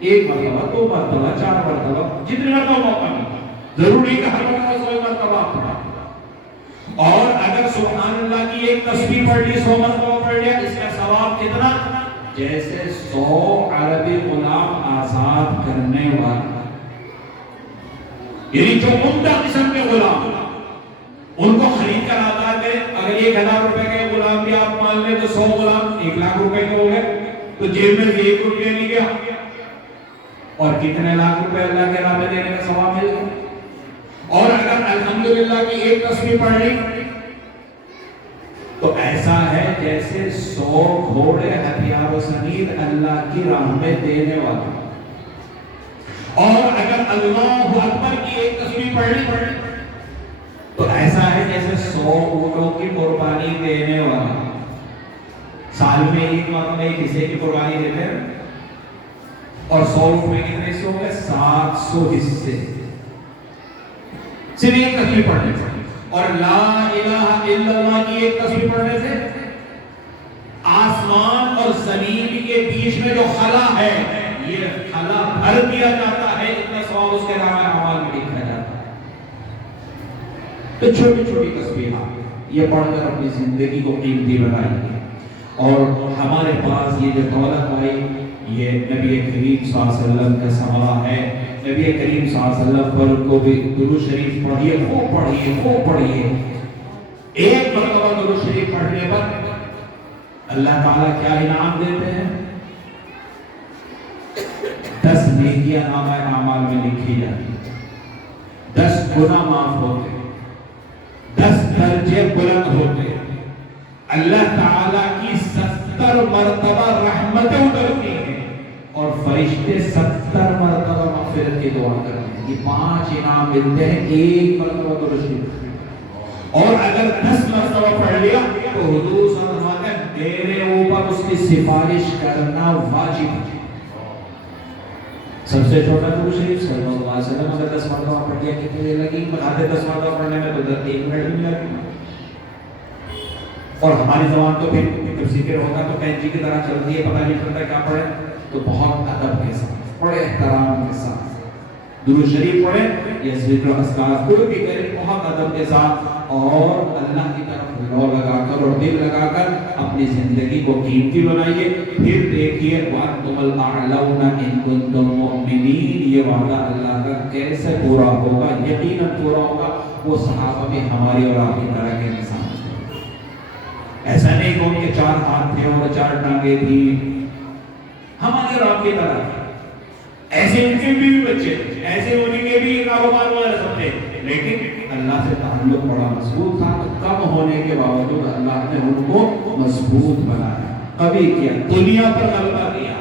ایک مرتبہ 2 مرتبہ 4 مرتبہ جتنے مرتبہ موقع ملا، ضروری نہیں کہ ہر مرتبہ 100 مرتبہ آپ پڑھا۔ اور اگر سبحان اللہ کی ایک تسبیح پڑھ لی 100 مرتبہ پڑھ لیا، اس کا ثواب کتنا؟ جیسے 100 عربی غلام آزاد کرنے والا، یعنی جو عمدہ قسم کے غلام ان کو خرید کر آزاد کرے۔ اگر 1000 روپے کے غلام بھی آپ مان لیں تو 100 غلام 1 لاکھ روپے کے ہو گئے، تو جیب میں 1 روپیہ نہیں گیا، اور کتنے لاکھ روپے اللہ کے راہ میں دینے کا ثواب مل گیا۔ اور اگر الحمدللہ کی ایک تسبیح پڑھ لی تو ایسا ہے جیسے 100 گھوڑے ہتھیار و سنید اللہ کی راہ میں دینے والا۔ اور اگر اللہ اکبر کی ایک تسبیح پڑھ لی تو ایسا ہے جیسے 100 اونٹوں کی قربانی دینے والا۔ سال میں ایک مرتبہ ایک حصے کی قربانی دیتے ہیں، اور 100 روپے کتنے حصے ہو گئے؟ 700 حصے، صرف ایک تسبیح پڑھنے سے۔ اور لا الہ الا اللہ کی ایک تسبیح پڑھنے سے آسمان اور زمین کے بیچ میں جو خلا ہے یہ خلا بھر دیا جاتا ہے، اتنا ثواب اس کے نام اعمال میں لکھا جاتا ہے۔ تو چھوٹی چھوٹی تسبیحات یہ پڑھ کر اپنی زندگی کو قیمتی بنائیے۔ اور ہمارے پاس یہ جو دولت آئی یہ نبی کریم صلی اللہ علیہ وسلم کا ثمرہ ہے۔ نبی کریم صلی اللہ علیہ وسلم پر کو بھی درود شریف پڑھیے، خوب پڑھیے۔ ایک مرتبہ درود شریف پڑھنے پر اللہ تعالیٰ کیا انعام دیتے ہیں؟ 10 نیکیاں نامہ اعمال میں لکھی جاتی ہیں، 10 گناہ معاف ہوتے ہیں، 10 درجے بلند ہوتے ہیں، اللہ تعالیٰ کی 70 مرتبہ رحمتیں اترتی ہیں اور فرشتے 70 مرتبہ مغفرت کی دعا کرتے ہیں۔ یہ 5 انعام ملتے ہیں ایک مرتبہ درود شریف۔ اور اگر 10 مرتبہ پڑھ لیا تو حضور صلی اللہ علیہ وسلم تیرے اوپر اس کی سفارش کرنا واجب ہے۔ سب سے چھوٹا درود شریف صلی اللہ علیہ وسلم اگر 10 مرتبہ پڑھ لیا کتنی دیر لگی؟ بتاتے 10 مرتبہ پڑھنے میں تو 1 منٹ بھی لگے۔ اور ہماری زبان تو پھر جب ذکر ہوگا تو پینچی کی طرح چلتی ہے، پتہ نہیں چلتا کیا پڑھے، تو بہت ادب کے ساتھ، بڑے احترام کے ساتھ درود شریف پڑھیں یا ذکر و اذکار کوئی بھی کریں، بہت ادب کے ساتھ اور اللہ کی طرف لو لگا کر اور دل لگا کر اپنی زندگی کو قیمتی بنائیے۔ پھر دیکھیے وَأَنْتُمُ الْأَعْلَوْنَ إِن كُنتُم مُؤْمِنِينَ، یہ وعدہ اللہ کا کیسے پورا ہوگا؟ یقیناً پورا ہوگا۔ وہ صحابہ بھی ہماری اور آپ کی طرح کے انسان تھے، ایسا نہیں کہ ان کے 4 ہاتھ تھے اور 4 ٹانگیں تھی، ہماری اور آپ کی طرح ایسے ان کے بھی بچے تھے، ایسے ان کے بھی کاروبار وغیرہ سب تھے، لیکن اللہ سے تعلق بڑا مضبوط تھا۔ تو کم ہونے کے باوجود اللہ نے ان کو مضبوط بنایا، کبھی کیا دنیا پر غلبہ کیا،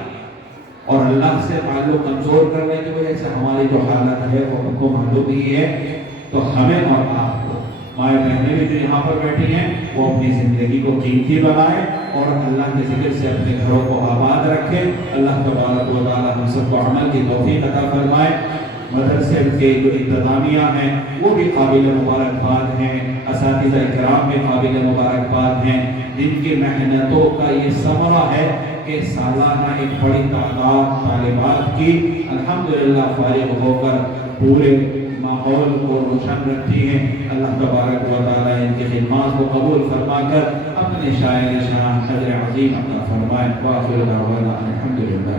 اور اللہ سے تعلق کمزور کرنے کی وجہ سے ہماری جو حالت ہے وہ ہم کو معلوم ہی ہے۔ تو ہمیں اور آپ کو، مائیں بہنیں بھی جو یہاں پر بیٹھی ہیں، وہ اپنی زندگی کو قیمتی بنائیں اور اللہ کے ذکر سے اپنے گھروں کو آباد رکھیں۔ اللہ تبارک و تعالی ہم سب کو عمل کی توفیق عطا فرمائے۔ مدرسے کے جو انتظامیہ ہیں وہ بھی قابل مبارکباد ہیں، اساتذہ کرام بھی قابل مبارکباد ہیں، جن کی محنتوں کا یہ ثمرہ ہے کہ سالانہ ایک بڑی تعداد طالبات کی الحمدللہ فارغ ہو کر پورے ماحول کو روشن رکھتی ہیں۔ اللہ تبارک و تعالی ان کی خدمات کو قبول فرما کر اپنے شاعر شان اجر عظیم عطا فرمائے۔ وآخر دعوانا الحمدللہ۔